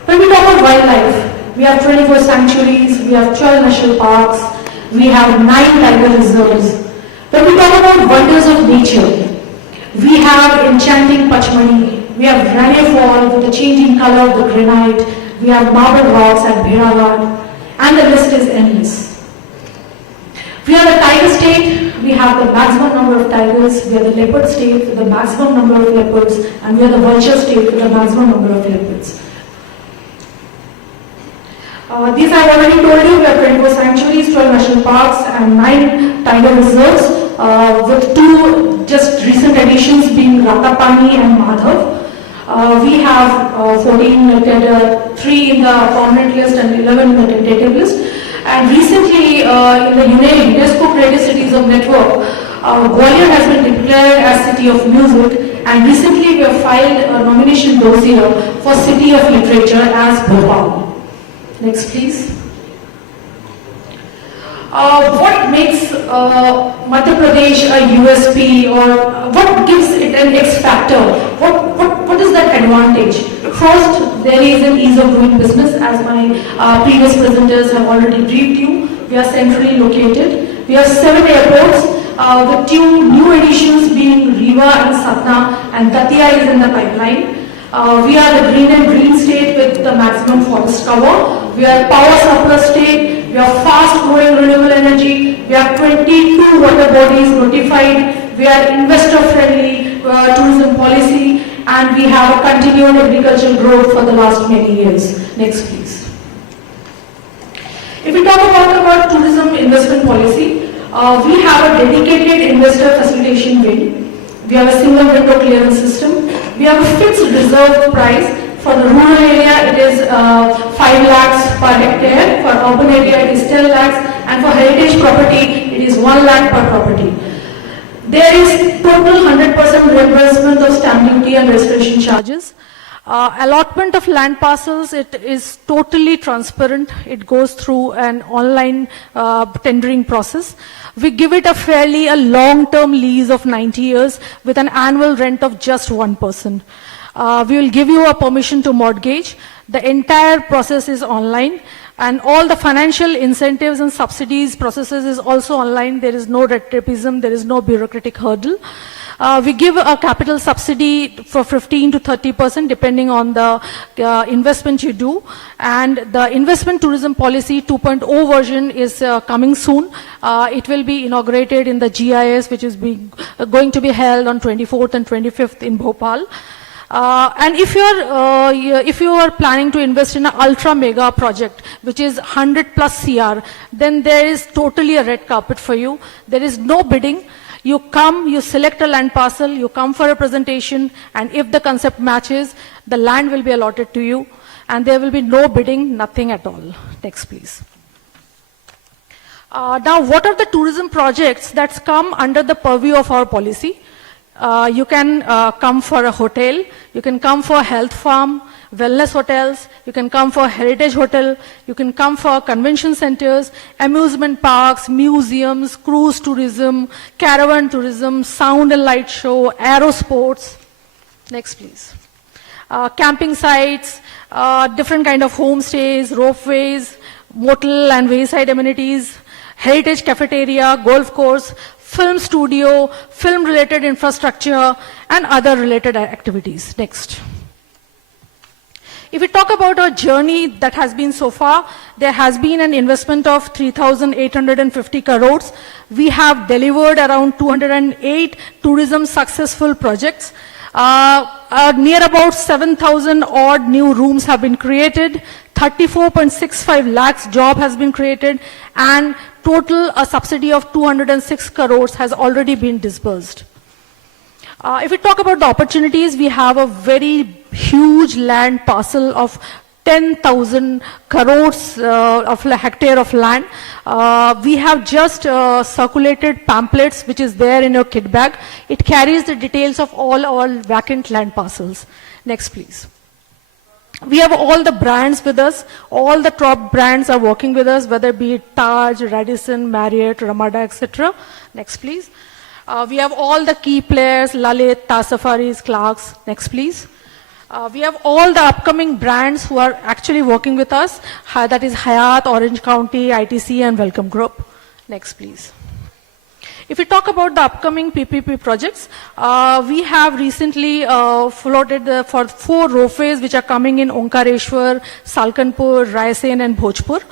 When we talk about wildlife, we have 24 sanctuaries, we have 12 national parks, we have 9 tiger reserves. When we talk about wonders of nature, we have enchanting Pachmani, we have Rane Fall with the changing color of the granite, we have marble rocks at Bhiraghat, and the list is endless. We are the tiger state, we have the maximum number of tigers, we are the leopard state with the maximum number of leopards, and we are the vulture state with the maximum number of leopards. These I have already told you, we have 24 sanctuaries, 12 national parks, and 9 tiger reserves, with 2 just recent additions being Ratapani and Madhav. We have 14 noted, 3 in the permanent list and 11 in the tentative list. And recently, in the UNESCO Creative Cities of Network, Gwalior has been declared as City of Music, and recently we have filed a nomination dossier for City of Literature as Bhopal. Next, please. What makes Madhya Pradesh a USP, or what gives it an X factor? What is that advantage? First, there is an ease of doing business, as my previous presenters have already briefed you. We are centrally located. We have 7 airports, with 2 new additions being Riva and Satna, and Datia is in the pipeline. We are the green and green state with the maximum forest cover. We are power surplus state. We are fast growing renewable energy. We have 22 water bodies notified. We are investor friendly tourism policy, and we have a continued agricultural growth for the last many years. Next, please. If we talk about tourism investment policy, we have a dedicated investor facilitation wing. We have a single window clearance system. We have a fixed reserve price. For the rural area, it is 5 lakhs per hectare. For urban area, it is 10 lakhs. And for heritage property, it is 1 lakh per property. There is total 100% reimbursement of stamp duty and registration charges. Allotment of land parcels, it is totally transparent. It goes through an online tendering process. We give it a long-term lease of 90 years with an annual rent of just 1%. We will give you a permission to mortgage. The entire process is online, and all the financial incentives and subsidies processes is also online. There is no red tapeism, there is no bureaucratic hurdle. We give a capital subsidy for 15 to 30% depending on the investment you do. And the investment tourism policy 2.0 version is coming soon. It will be inaugurated in the GIS, which is going to be held on 24th and 25th in Bhopal. And if you are planning to invest in an ultra mega project, which is 100 plus CR, then there is totally a red carpet for you. There is no bidding. You come, you select a land parcel, you come for a presentation, and if the concept matches, the land will be allotted to you, and there will be no bidding, nothing at all. Next, please. Now, what are the tourism projects that's come under the purview of our policy? You can come for a hotel, you can come for health farm, wellness hotels, you can come for heritage hotel, you can come for convention centers, amusement parks, museums, cruise tourism, caravan tourism, sound and light show, aero sports. Next, please. Camping sites, different kind of homestays, ropeways, motel and wayside amenities, heritage cafeteria, golf course, film studio, film-related infrastructure, and other related activities. Next. If we talk about our journey that has been so far, there has been an investment of 3,850 crores. We have delivered around 208 tourism successful projects. Near about 7,000 odd new rooms have been created, 34.65 lakhs job has been created, and total a subsidy of 206 crores has already been disbursed. If we talk about the opportunities, we have a very huge land parcel of 10,000 crores of a hectare of land. We have just circulated pamphlets, which is there in your kit bag. It carries the details of all our vacant land parcels. Next, please. We have all the brands with us. All the top brands are working with us, whether it be Taas, Radisson, Marriott, Ramada, etc. Next, please. We have all the key players, Lalit, Taas Safaris, Clarks. Next, please. We have all the upcoming brands who are actually working with us. That is Hayat, Orange County, ITC, and Welcome Group. Next, please. If we talk about the upcoming PPP projects, we have recently floated for 4 ropeways which are coming in Omkareshwar, Salkanpur, Raisen, and Bhojpur.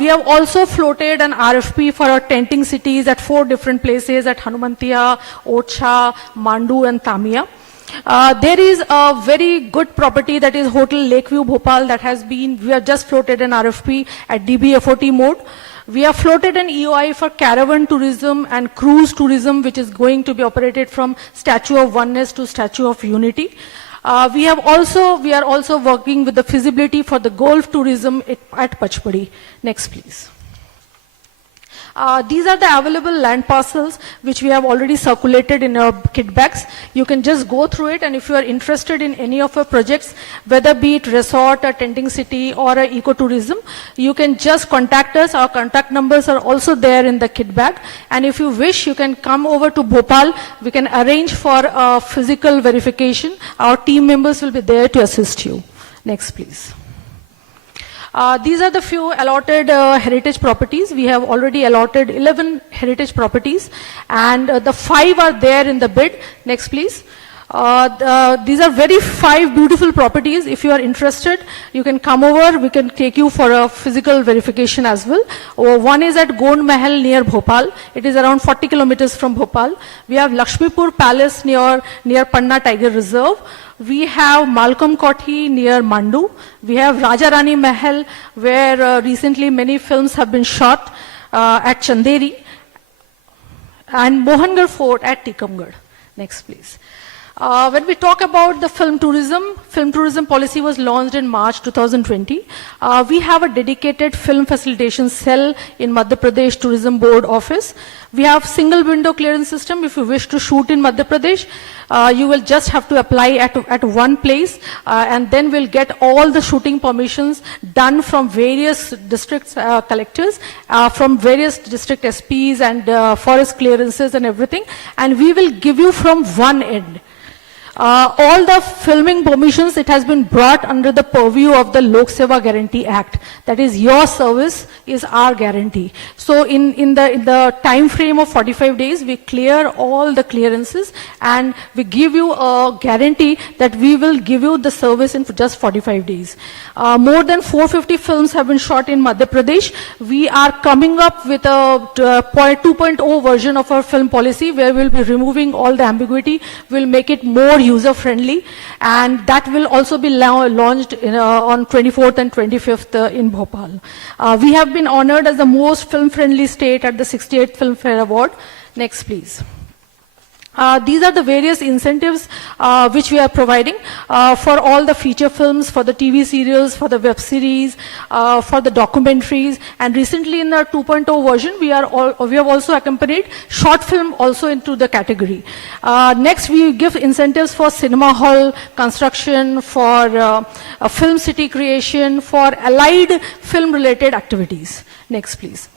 We have also floated an RFP for our tenting cities at 4 different places at Hanumantiya, Ocha, Mandu, and Tamia. There is a very good property that is Hotel Lakeview Bhopal that has been, we have just floated an RFP at DBFOT mode. We have floated an EOI for caravan tourism and cruise tourism, which is going to be operated from Statue of Oneness to Statue of Unity. We are also working with the feasibility for the golf tourism at Pachpadi. Next, please. These are the available land parcels which we have already circulated in our kit bags. You can just go through it, and if you are interested in any of our projects, whether be it resort, a tenting city, or a ecotourism, you can just contact us. Our contact numbers are also there in the kit bag. And if you wish, you can come over to Bhopal. We can arrange for a physical verification. Our team members will be there to assist you. Next, please. These are the few allotted heritage properties. We have already allotted 11 heritage properties, and the 5 are there in the bid. Next, please. These are 5 beautiful properties. If you are interested, you can come over. We can take you for a physical verification as well. One is at Gond Mahal near Bhopal. It is around 40 kilometers from Bhopal. We have Lakshmipur Palace near Panna Tiger Reserve. We have Malcolm Kothi near Mandu. We have Raja Rani Mahal, where recently many films have been shot at Chanderi. And Mohangarh Fort at Tikamgarh. Next, please. When we talk about the film tourism policy was launched in March 2020. We have a dedicated film facilitation cell in Madhya Pradesh Tourism Board office. We have single window clearance system. If you wish to shoot in Madhya Pradesh, you will just have to apply at one place, and then we'll get all the shooting permissions done from various district collectors, from various district SPs and forest clearances and everything, and we will give you from one end. All the filming permissions, it has been brought under the purview of the Lok Seva Guarantee Act. That is, your service is our guarantee. So in the time frame of 45 days, we clear all the clearances, and we give you a guarantee that we will give you the service in just 45 days. More than 450 films have been shot in Madhya Pradesh. We are coming up with a 2.0 version of our film policy, where we'll be removing all the ambiguity. We'll make it more user-friendly, and that will also be launched on 24th and 25th in Bhopal. We have been honored as the most film-friendly state at the 68th Filmfare Award. Next, please. These are the various incentives which we are providing for all the feature films, for the TV serials, for the web series, for the documentaries, and recently in the 2.0 version, we have also accompanied short film also into the category. Next, we give incentives for cinema hall construction, for film city creation, for allied film-related activities. Next, please.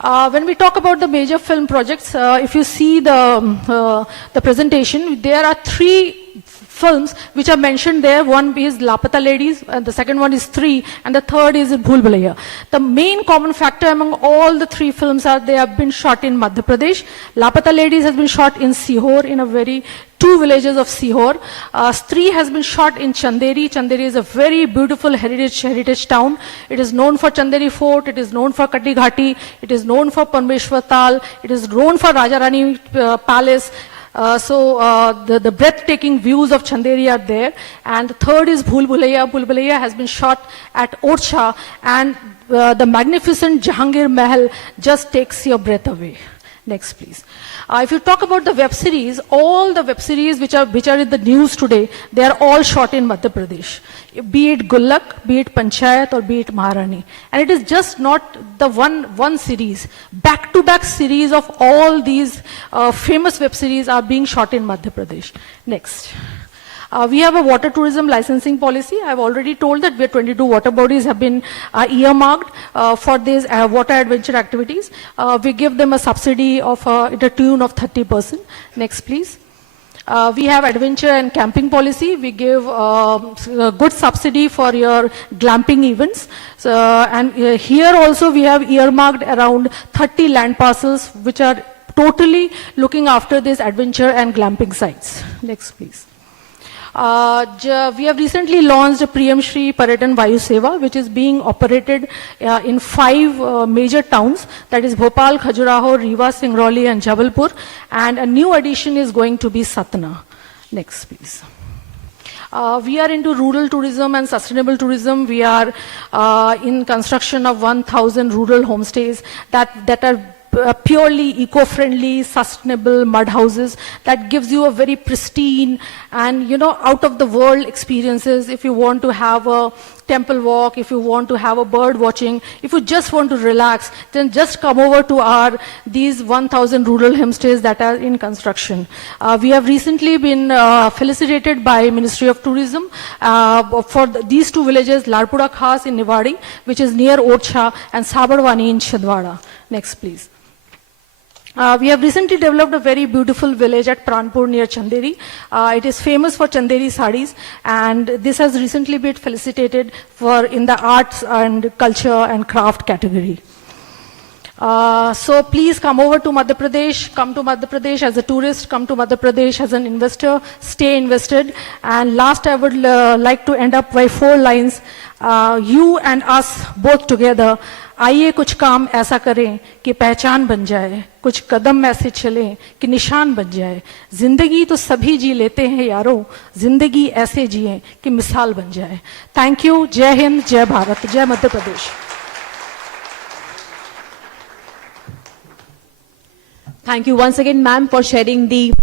When we talk about the major film projects, if you see the presentation, there are 3 films which are mentioned there. One is Lapata Ladies, and the second one is 3, and the third is Bhool Bhulaiya. The main common factor among all the 3 films are they have been shot in Madhya Pradesh. Lapata Ladies has been shot in Sihor, in 2 villages of Sihor. Stree has been shot in Chanderi. Chanderi is a very beautiful heritage town. It is known for Chanderi Fort, it is known for Katti Ghati, it is known for Parmeshwar Tal, it is known for Raja Rani Palace. The breathtaking views of Chanderi are there. And the third is Bhool Bhulaiya. Bhool Bhulaiya has been shot at Ocha, and the magnificent Jahangir Mahal just takes your breath away. Next, please. If you talk about the web series, all the web series which are in the news today, they are all shot in Madhya Pradesh. Be it Gullak, be it Panchayat, or be it Maharani. And it is just not the one series. Back-to-back series of all these famous web series are being shot in Madhya Pradesh. Next. We have a water tourism licensing policy. I have already told that 22 water bodies have been earmarked for these water adventure activities. We give them a subsidy of the tune of 30%. Next, please. We have adventure and camping policy. We give a good subsidy for your glamping events. So, and here also we have earmarked around 30 land parcels which are totally looking after this adventure and glamping sites. Next, please. We have recently launched PM Shri Paratan Vayu Seva, which is being operated in 5 major towns, that is Bhopal, Khajuraho, Rewa, Singrauli and Jabalpur, and a new addition is going to be Satna. Next, please. We are into rural tourism and sustainable tourism. We are in construction of 1,000 rural homestays that are purely eco-friendly, sustainable mud houses that gives you a very pristine and, you know, out-of-the-world experiences. If you want to have a temple walk, if you want to have a bird watching, if you just want to relax, then just come over to these 1,000 rural homestays that are in construction. We have recently been felicitated by Ministry of Tourism for these 2 villages, Larpura Khas in Niwadi, which is near Orcha, and Sabarwani in Chhindwara. Next, please. We have recently developed a very beautiful village at Pranpur near Chanderi. It is famous for Chanderi sarees, and this has recently been felicitated in the arts and culture and craft category. So please come over to Madhya Pradesh, come to Madhya Pradesh as a tourist, come to Madhya Pradesh as an investor, stay invested. And last, I would like to end up by 4 lines. You and us both together, आइए कुछ काम ऐसा करें कि पहचान बन जाए, कुछ कदम ऐसे चलें कि निशान बन जाए. जिंदगी तो सभी जी लेते हैं यारों, जिंदगी ऐसे जिएं कि मिसाल बन जाए. Thank you. जय हिंद, जय भारत, जय Madhya Pradesh. Thank you once again, ma'am, for sharing the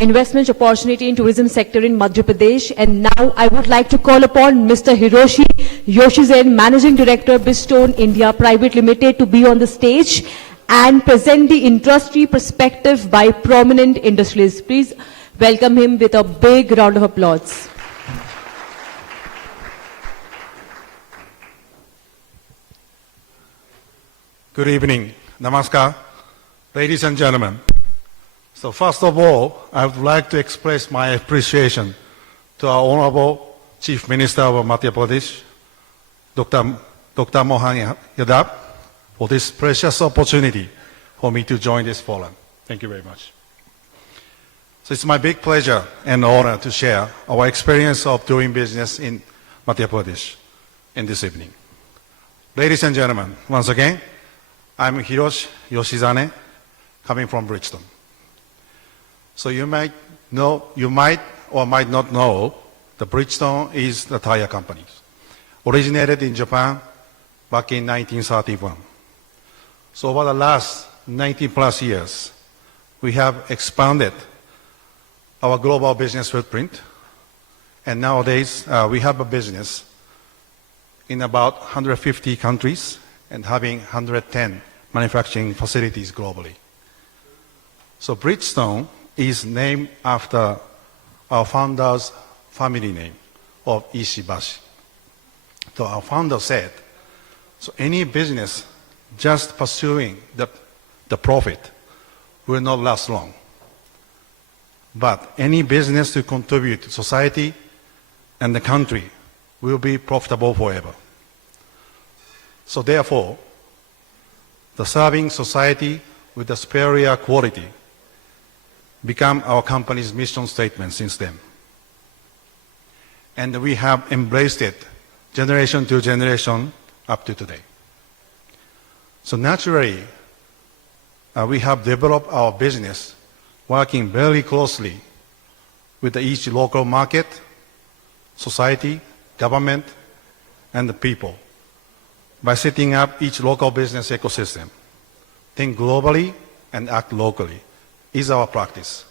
investment opportunity in tourism sector in Madhya Pradesh. And now I would like to call upon Mr. Hiroshi Yoshizen, Managing Director, Bridgestone India Private Limited, to be on the stage and present the industry perspective by prominent industrialists. Please welcome him with a big round of applause. Good evening. Namaskar. Ladies and gentlemen, so first of all, I would like to express my appreciation to our Honorable Chief Minister of Madhya Pradesh, Dr. Mohan Yadav, for this precious opportunity for me to join this forum. Thank you very much. So it's my big pleasure and honor to share our experience of doing business in Madhya Pradesh in this evening. Ladies and gentlemen, once again, I'm Hiroshi Yoshizane, coming from Bridgestone. So you might or might not know that Bridgestone is the tire company. Originated in Japan back in 1931. So over the last 90 plus years, we have expanded our global business footprint. And nowadays, we have a business in about 150 countries and having 110 manufacturing facilities globally. So Bridgestone is named after our founder's family name of Ishibashi. So our founder said, so any business just pursuing the profit will not last long. But any business to contribute to society and the country will be profitable forever. So therefore, the serving society with the superior quality become our company's mission statement since then. And we have embraced it generation to generation up to today. So naturally, we have developed our business working very closely with each local market, society, government, and the people by setting up each local business ecosystem. Think globally and act locally is our practice.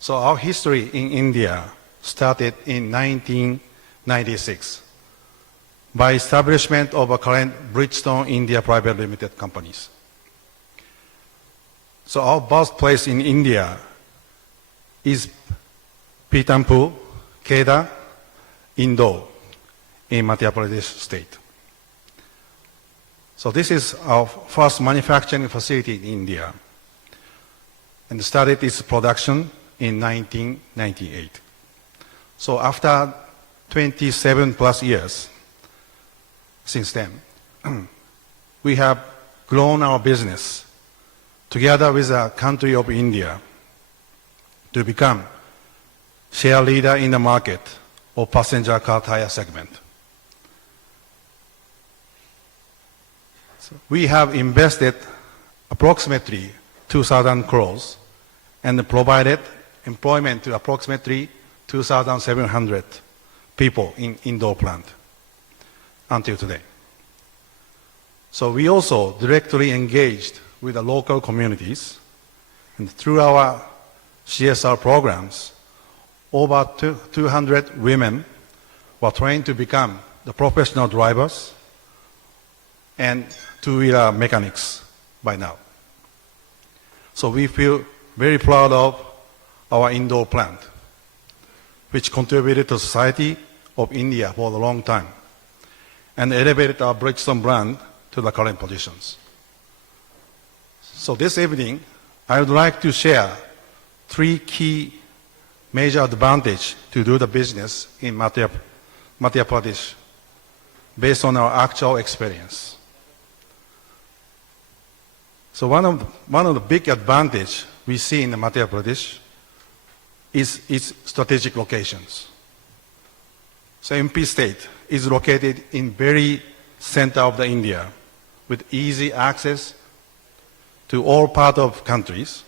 So our history in India started in 1996 by establishment of a current Bridgestone India Private Limited companies. So our birthplace in India is Pithampur, Kheda, Indore in Madhya Pradesh state. So this is our first manufacturing facility in India, and started its production in 1998. So after 27 plus years since then, we have grown our business together with the country of India to become share leader in the market of passenger car tire segment. So we have invested approximately 2,000 crores and provided employment to approximately 2,700 people in Indore plant until today. So we also directly engaged with the local communities, and through our CSR programs, over 200 women were trained to become the professional drivers and two-wheeler mechanics by now. So we feel very proud of our Indore plant, which contributed to society of India for a long time and elevated our Bridgestone brand to the current positions. So this evening, I would like to share 3 key major advantages to do the business in Madhya Pradesh based on our actual experience. So one of the big advantages we see in the Madhya Pradesh is its strategic locations. So MP state is located in very center of the India with easy access to all parts of countries.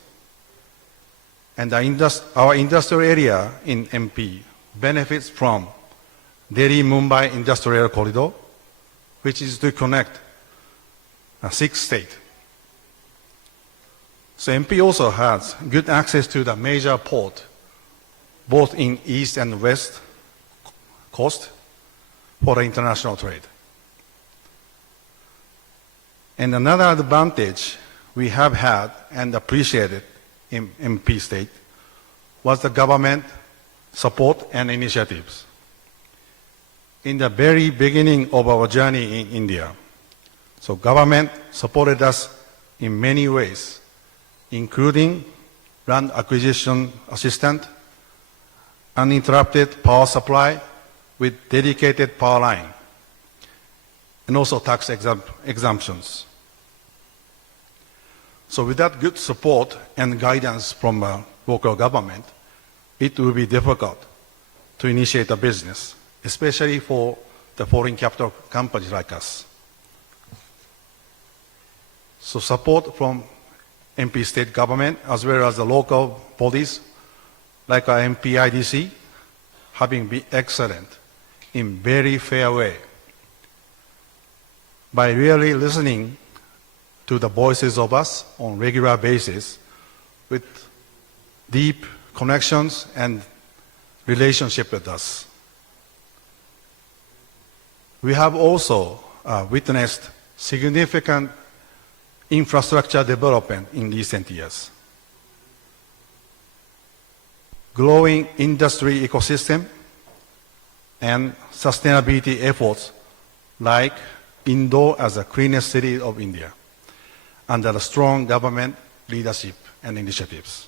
And our industrial area in MP benefits from Delhi-Mumbai Industrial Corridor, which is to connect 6 states. So MP also has good access to the major port, both in east and west coast for the international trade. And another advantage we have had and appreciated in MP state was the government support and initiatives. In the very beginning of our journey in India, so government supported us in many ways, including land acquisition assistance, uninterrupted power supply with dedicated power line, and also tax exemptions. So with that good support and guidance from local government, it will be difficult to initiate a business, especially for the foreign capital companies like us. So support from MP state government as well as the local bodies like our MP IDC having been excellent in very fair way by really listening to the voices of us on regular basis with deep connections and relationship with us. We have also witnessed significant infrastructure development in recent years. Growing industry ecosystem and sustainability efforts like Indore as the cleanest city of India under a strong government leadership and initiatives.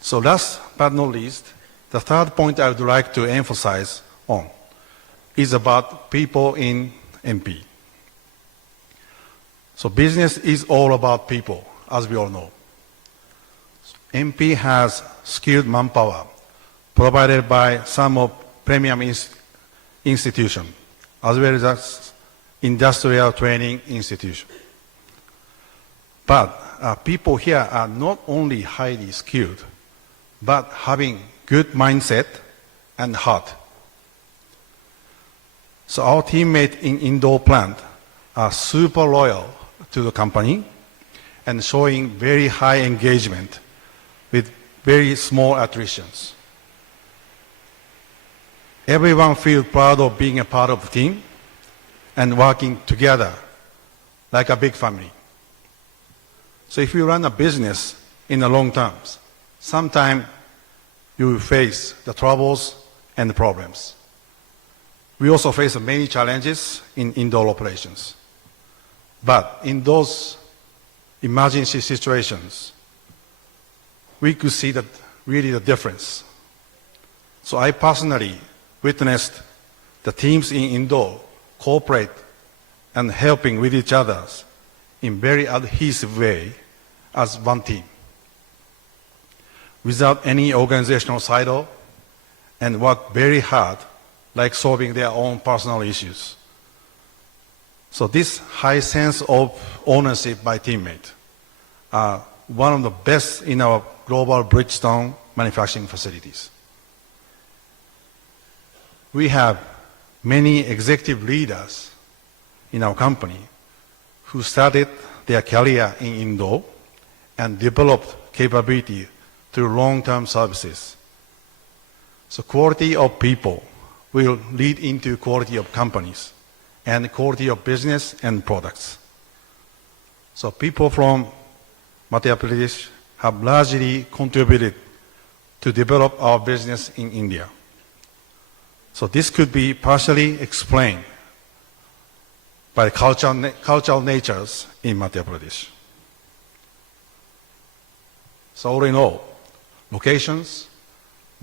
So last but not least, the third point I would like to emphasize on is about people in MP. So business is all about people, as we all know. MP has skilled manpower provided by some of premium institutions, as well as industrial training institutions. But people here are not only highly skilled, but having good mindset and heart. So our teammates in Indore plant are super loyal to the company and showing very high engagement with very small attritions. Everyone feels proud of being a part of the team and working together like a big family. So if you run a business in the long term, sometimes you will face the troubles and the problems. We also face many challenges in Indore operations. But in those emergency situations, we could see that really the difference. So I personally witnessed the teams in Indo cooperate and helping with each other in very adhesive way as one team, without any organizational silo, and work very hard, like solving their own personal issues. So this high sense of ownership by teammates are one of the best in our global Bridgestone manufacturing facilities. We have many executive leaders in our company who started their career in Indo and developed capability through long-term services. So quality of people will lead into quality of companies and quality of business and products. So people from Madhya Pradesh have largely contributed to develop our business in India. So this could be partially explained by the cultural natures in Madhya Pradesh. So all in all, locations,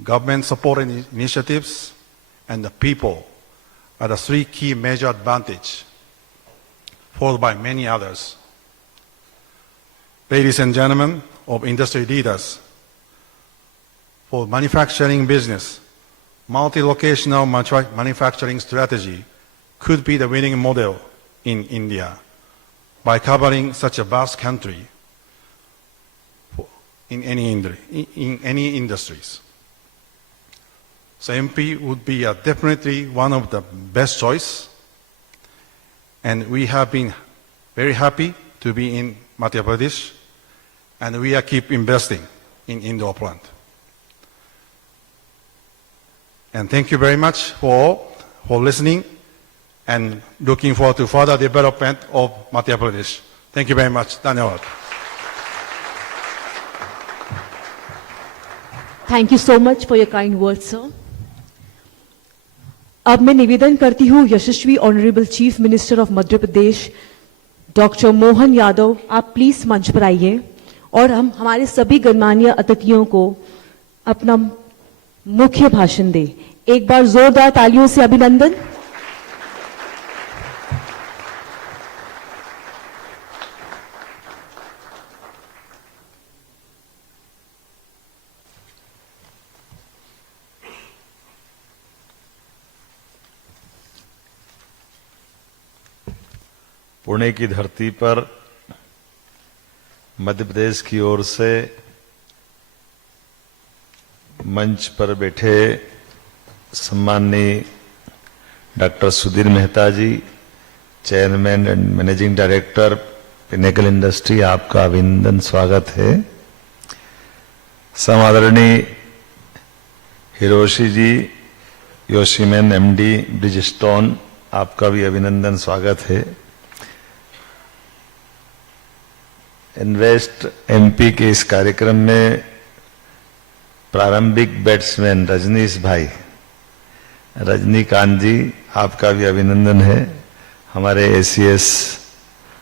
government supported initiatives, and the people are the three key major advantages, followed by many others. Ladies and gentlemen of industry leaders, for manufacturing business, multi-locational manufacturing strategy could be the winning model in India by covering such a vast country in any industries. So MP would be definitely one of the best choice, and we have been very happy to be in Madhya Pradesh, and we are keep investing in Indo plant. And thank you very much for listening and looking forward to further development of Madhya Pradesh. Thank you very much. Dhanyawad. Thank you so much for your kind words, sir. अब मैं निवेदन करती हूँ यशस्वी honourable chief minister of Madhya Pradesh doctor Mohan Yadav, आप please मंच पर आइए और हम हमारे सभी गणमान्य अतिथियों को अपना मुख्य भाषण दें। एक बार जोरदार तालियों से अभिनंदन। पुणे की धरती पर मध्य प्रदेश की ओर से मंच पर बैठे सम्माननीय doctor Sudhir Mehta ji, chairman and managing director Pinnacle industry, आपका अभिनंदन स्वागत है। समादरणीय Hiroshi ji, Yoshiman MD Bridgestone, आपका भी अभिनंदन स्वागत है। इन्वेस्ट एमपी के इस कार्यक्रम में प्रारंभिक बैट्समैन रजनीकांत जी, आपका भी अभिनंदन है। हमारे एसीएस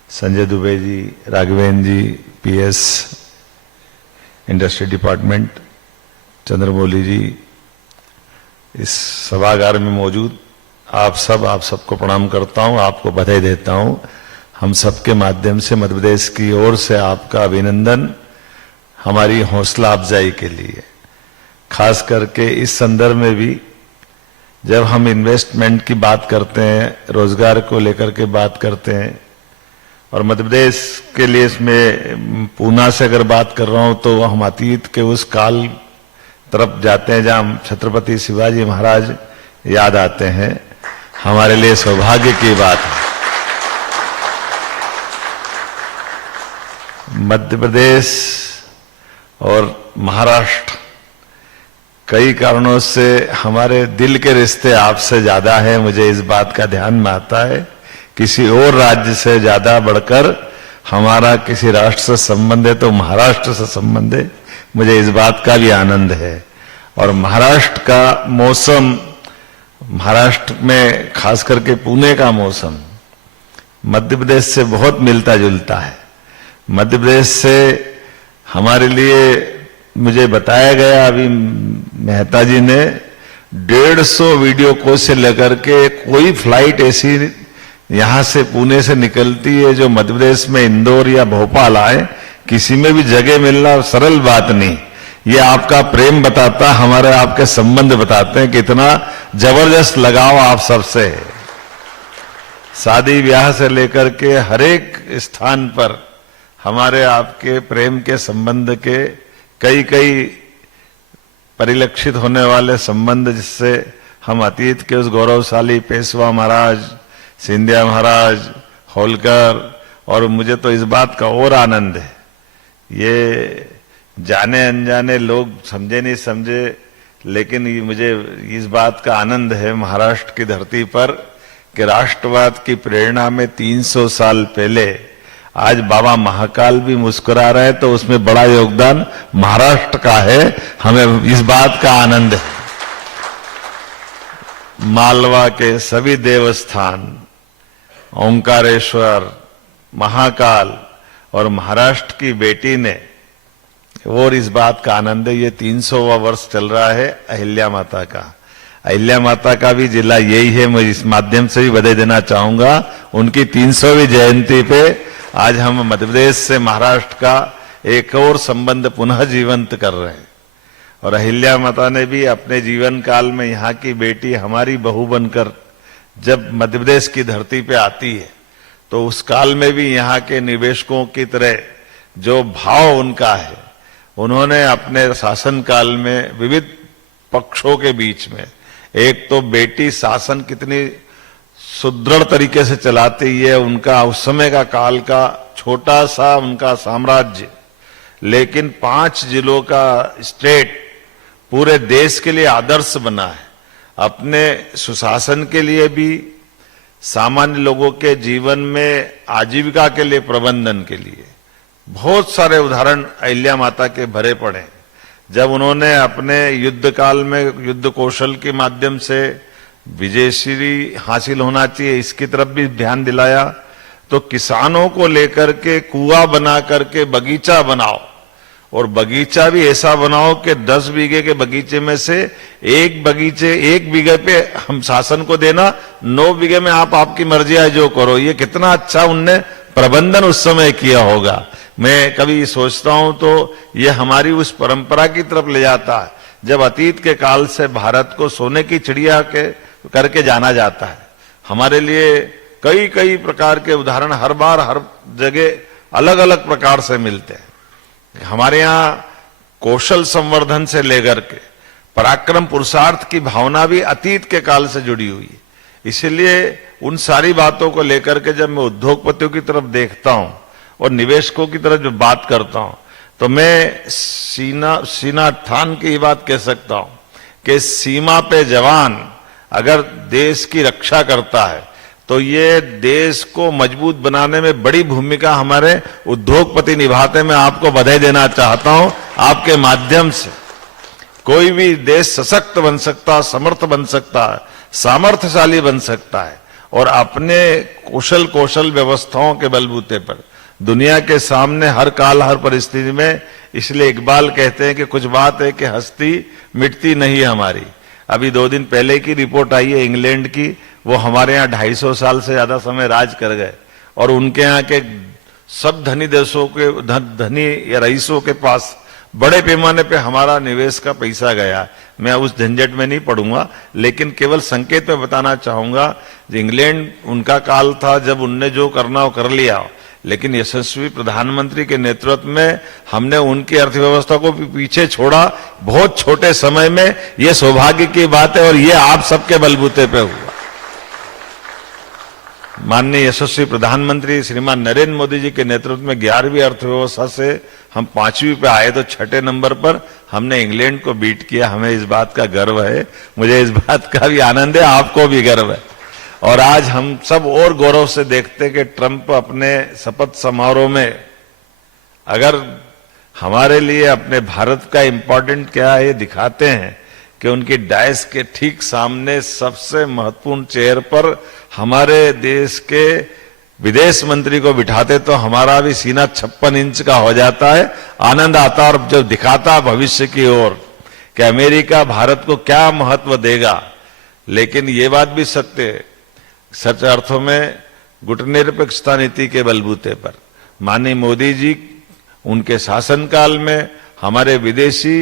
संजय दुबे जी, राघवेंद्र जी, पीएस इंडस्ट्री डिपार्टमेंट चंद्रमौली जी, इस सभागार में मौजूद आप सबको प्रणाम करता हूं, आपको बधाई देता हूं। हम सबके माध्यम से मध्य प्रदेश की ओर से आपका अभिनंदन हमारी हौसला अफजाई के लिए, खास करके इस संदर्भ में भी जब हम इन्वेस्टमेंट की बात करते हैं, रोजगार को लेकर के बात करते हैं, और मध्य प्रदेश के लिए इसमें पूना से अगर बात कर रहा हूं तो हम अतीत के उस काल तरफ जाते हैं जहां छत्रपति शिवाजी महाराज याद आते हैं। हमारे लिए सौभाग्य की बात है। मध्य प्रदेश और महाराष्ट्र कई कारणों से हमारे दिल के रिश्ते आपसे ज्यादा है, मुझे इस बात का ध्यान में आता है। किसी और राज्य से ज्यादा बढ़कर हमारा किसी राष्ट्र से संबंध है तो महाराष्ट्र से संबंध है, मुझे इस बात का भी आनंद है। और महाराष्ट्र का मौसम, महाराष्ट्र में खास करके पुणे का मौसम मध्य प्रदेश से बहुत मिलता जुलता है। मध्य प्रदेश से हमारे लिए मुझे बताया गया अभी मेहता जी ने 150 वीडियो कोच से लेकर के कोई फ्लाइट ऐसी यहां से पुणे से निकलती है जो मध्य प्रदेश में इंदौर या भोपाल आए, किसी में भी जगह मिलना सरल बात नहीं। ये आपका प्रेम बताता, हमारे आपके संबंध बताते हैं कितना जबरदस्त लगाव आप सबसे है। शादी ब्याह से लेकर के हर एक स्थान पर हमारे आपके प्रेम के संबंध के कई कई परिलक्षित होने वाले संबंध, जिससे हम अतीत के उस गौरवशाली पेशवा महाराज, सिंधिया महाराज, होलकर, और मुझे तो इस बात का और आनंद है, ये जाने अनजाने लोग समझे नहीं समझे, लेकिन मुझे इस बात का आनंद है महाराष्ट्र की धरती पर कि राष्ट्रवाद की प्रेरणा में 300 साल पहले आज बाबा महाकाल भी मुस्कुरा रहे, तो उसमें बड़ा योगदान महाराष्ट्र का है। हमें इस बात का आनंद है। मालवा के सभी देवस्थान, ओंकारेश्वर, महाकाल और महाराष्ट्र की बेटी ने, और इस बात का आनंद है, ये 300वां वर्ष चल रहा है अहिल्या माता का। अहिल्या माता का भी जिला यही है। मैं इस माध्यम से भी बधाई देना चाहूंगा उनकी 300वीं जयंती पे। आज हम मध्य प्रदेश से महाराष्ट्र का एक और संबंध पुनः जीवंत कर रहे हैं, और अहिल्या माता ने भी अपने जीवन काल में यहाँ की बेटी हमारी बहू बनकर जब मध्य प्रदेश की धरती पे आती है, तो उस काल में भी यहाँ के निवेशकों की तरह जो भाव उनका है, उन्होंने अपने शासन काल में विविध पक्षों के बीच में, एक तो बेटी शासन कितनी सुदृढ़ तरीके से चलाती है, उनका उस समय का काल का छोटा सा उनका साम्राज्य, लेकिन 5 जिलों का स्टेट पूरे देश के लिए आदर्श बना है, अपने सुशासन के लिए भी, सामान्य लोगों के जीवन में आजीविका के लिए, प्रबंधन के लिए। बहुत सारे उदाहरण अहिल्या माता के भरे पड़े। जब उन्होंने अपने युद्ध काल में युद्ध कौशल के माध्यम से विजयश्री हासिल होना चाहिए, इसकी तरफ भी ध्यान दिलाया, तो किसानों को लेकर के कुआं बना करके बगीचा बनाओ, और बगीचा भी ऐसा बनाओ कि 10 बीघे के बगीचे में से एक बीघे पे हम शासन को देना, 9 बीघे में आप आपकी मर्जी है जो करो। ये कितना अच्छा उनने प्रबंधन उस समय किया होगा। मैं कभी सोचता हूं तो ये हमारी उस परंपरा की तरफ ले जाता है, जब अतीत के काल से भारत को सोने की चिड़िया के करके जाना जाता है। हमारे लिए कई कई प्रकार के उदाहरण हर बार हर जगह अलग अलग प्रकार से मिलते हैं। हमारे यहाँ कौशल संवर्धन से लेकर के पराक्रम पुरुषार्थ की भावना भी अतीत के काल से जुड़ी हुई है। इसलिए उन सारी बातों को लेकर के जब मैं उद्योगपतियों की तरफ देखता हूं और निवेशकों की तरफ जो बात करता हूं, तो मैं सीना थान की बात कह सकता हूं कि सीमा पे जवान अगर देश की रक्षा करता है, तो ये देश को मजबूत बनाने में बड़ी भूमिका हमारे उद्योगपति निभाते। मैं आपको बधाई देना चाहता हूं। आपके माध्यम से कोई भी देश सशक्त बन सकता, समर्थ बन सकता है, सामर्थ्यशाली बन सकता है, और अपने कौशल व्यवस्थाओं के बलबूते पर दुनिया के सामने हर काल हर परिस्थिति में। इसलिए इकबाल कहते हैं कि कुछ बात है कि हस्ती मिटती नहीं हमारी। अभी 2 दिन पहले की रिपोर्ट आई है इंग्लैंड की, वो हमारे यहाँ 250 साल से ज्यादा समय राज कर गए, और उनके यहाँ के सब धनी देशों के धनी या रईसों के पास बड़े पैमाने पे हमारा निवेश का पैसा गया। मैं उस झंझट में नहीं पड़ूंगा, लेकिन केवल संकेत में बताना चाहूंगा, इंग्लैंड उनका काल था जब उनने जो करना वो कर लिया, लेकिन यशस्वी प्रधानमंत्री के नेतृत्व में हमने उनकी अर्थव्यवस्था को पीछे छोड़ा बहुत छोटे समय में। यह सौभाग्य की बात है, और ये आप सबके बलबूते पे हुआ। माननीय यशस्वी प्रधानमंत्री श्रीमान नरेंद्र मोदी जी के नेतृत्व में 11वीं अर्थव्यवस्था से हम 5वीं पे आए, तो 6ठे नंबर पर हमने इंग्लैंड को बीट किया। हमें इस बात का गर्व है, मुझे इस बात का भी आनंद है, आपको भी गर्व है। और आज हम सब और गौरव से देखते कि ट्रंप अपने शपथ समारोह में, अगर हमारे लिए अपने भारत का इंपॉर्टेंट क्या है ये दिखाते हैं कि उनकी डायस के ठीक सामने सबसे महत्वपूर्ण चेयर पर हमारे देश के विदेश मंत्री को बिठाते तो हमारा भी सीना 56 इंच का हो जाता है, आनंद आता और जब दिखाता भविष्य की ओर कि अमेरिका भारत को क्या महत्व देगा। लेकिन ये बात भी सत्य है, सच अर्थों में गुटनिरपेक्षता नीति के बलबूते पर माननीय मोदी जी उनके शासनकाल में हमारे विदेशी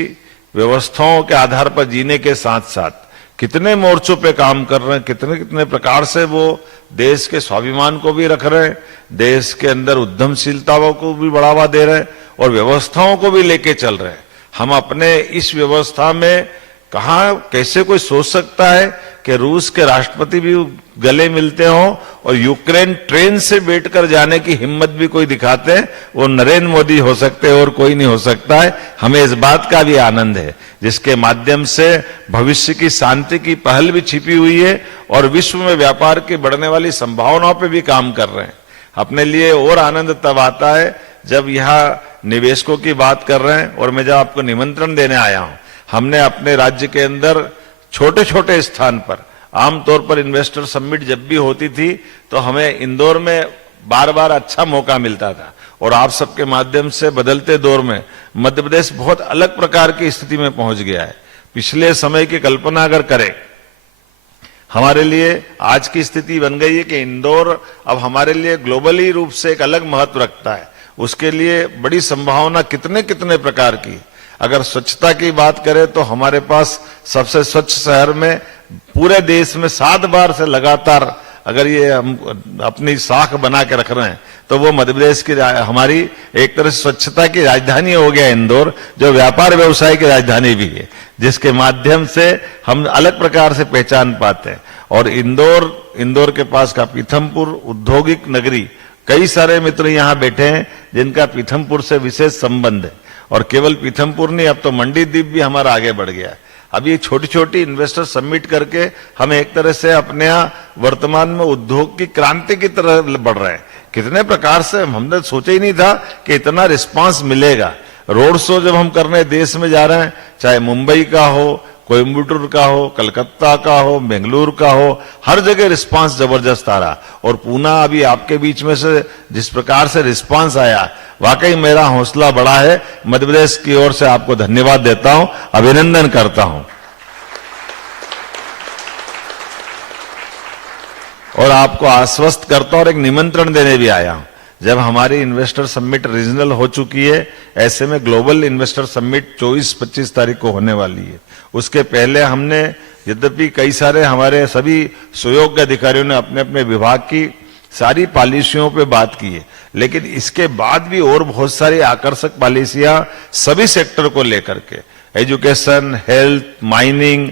व्यवस्थाओं के आधार पर जीने के साथ साथ कितने मोर्चों पे काम कर रहे हैं, कितने कितने प्रकार से वो देश के स्वाभिमान को भी रख रहे हैं, देश के अंदर उद्यमशीलताओं को भी बढ़ावा दे रहे हैं और व्यवस्थाओं को भी लेके चल रहे हैं। हम अपने इस व्यवस्था में कहां कैसे कोई सोच सकता है कि रूस के राष्ट्रपति भी गले मिलते हों और यूक्रेन ट्रेन से बैठकर जाने की हिम्मत भी कोई दिखाते हैं, वो नरेंद्र मोदी हो सकते हैं और कोई नहीं हो सकता है। हमें इस बात का भी आनंद है जिसके माध्यम से भविष्य की शांति की पहल भी छिपी हुई है और विश्व में व्यापार की बढ़ने वाली संभावनाओं पर भी काम कर रहे हैं। अपने लिए और आनंद तब आता है जब यहाँ निवेशकों की बात कर रहे हैं और मैं जब आपको निमंत्रण देने आया हूं, हमने अपने राज्य के अंदर छोटे छोटे स्थान पर आमतौर पर इन्वेस्टर समिट जब भी होती थी तो हमें इंदौर में बार बार अच्छा मौका मिलता था और आप सबके माध्यम से बदलते दौर में मध्य प्रदेश बहुत अलग प्रकार की स्थिति में पहुंच गया है। पिछले समय की कल्पना अगर करें, हमारे लिए आज की स्थिति बन गई है कि इंदौर अब हमारे लिए ग्लोबली रूप से एक अलग महत्व रखता है। उसके लिए बड़ी संभावना कितने कितने प्रकार की। अगर स्वच्छता की बात करें तो हमारे पास सबसे स्वच्छ शहर में पूरे देश में 7 बार से लगातार अगर ये हम अपनी साख बना के रख रहे हैं तो वो मध्य प्रदेश की हमारी एक तरह से स्वच्छता की राजधानी हो गया इंदौर, जो व्यापार व्यवसाय की राजधानी भी है, जिसके माध्यम से हम अलग प्रकार से पहचान पाते हैं। और इंदौर के पास का पीथमपुर औद्योगिक नगरी, कई सारे मित्र यहाँ बैठे हैं जिनका पीथमपुर से विशेष संबंध है और केवल पीथमपुर नहीं, अब तो मंडी द्वीप भी हमारा आगे बढ़ गया है। अब ये छोटी छोटी इन्वेस्टर समिट करके हम एक तरह से अपने यहाँ वर्तमान में उद्योग की क्रांति की तरह बढ़ रहे हैं। कितने प्रकार से हमने सोचा ही नहीं था कि इतना रिस्पांस मिलेगा। रोड शो जब हम करने देश में जा रहे हैं, चाहे मुंबई का हो, कोयम्बटूर का हो, कलकत्ता का हो, बेंगलुरु का हो, हर जगह रिस्पांस जबरदस्त आ रहा। और पूना अभी आपके बीच में से जिस प्रकार से रिस्पांस आया, वाकई मेरा हौसला बढ़ा है। मध्य प्रदेश की ओर से आपको धन्यवाद देता हूं, अभिनंदन करता हूं और आपको आश्वस्त करता हूं और एक निमंत्रण देने भी आया हूं। जब हमारी इन्वेस्टर समिट रीजनल हो चुकी है, ऐसे में ग्लोबल इन्वेस्टर समिट 24-25 तारीख को होने वाली है। उसके पहले हमने, यद्यपि कई सारे हमारे सभी सुयोग्य अधिकारियों ने अपने अपने विभाग की सारी पॉलिसियों पे बात की है, लेकिन इसके बाद भी और बहुत सारी आकर्षक पॉलिसियां सभी सेक्टर को लेकर के, एजुकेशन, हेल्थ, माइनिंग,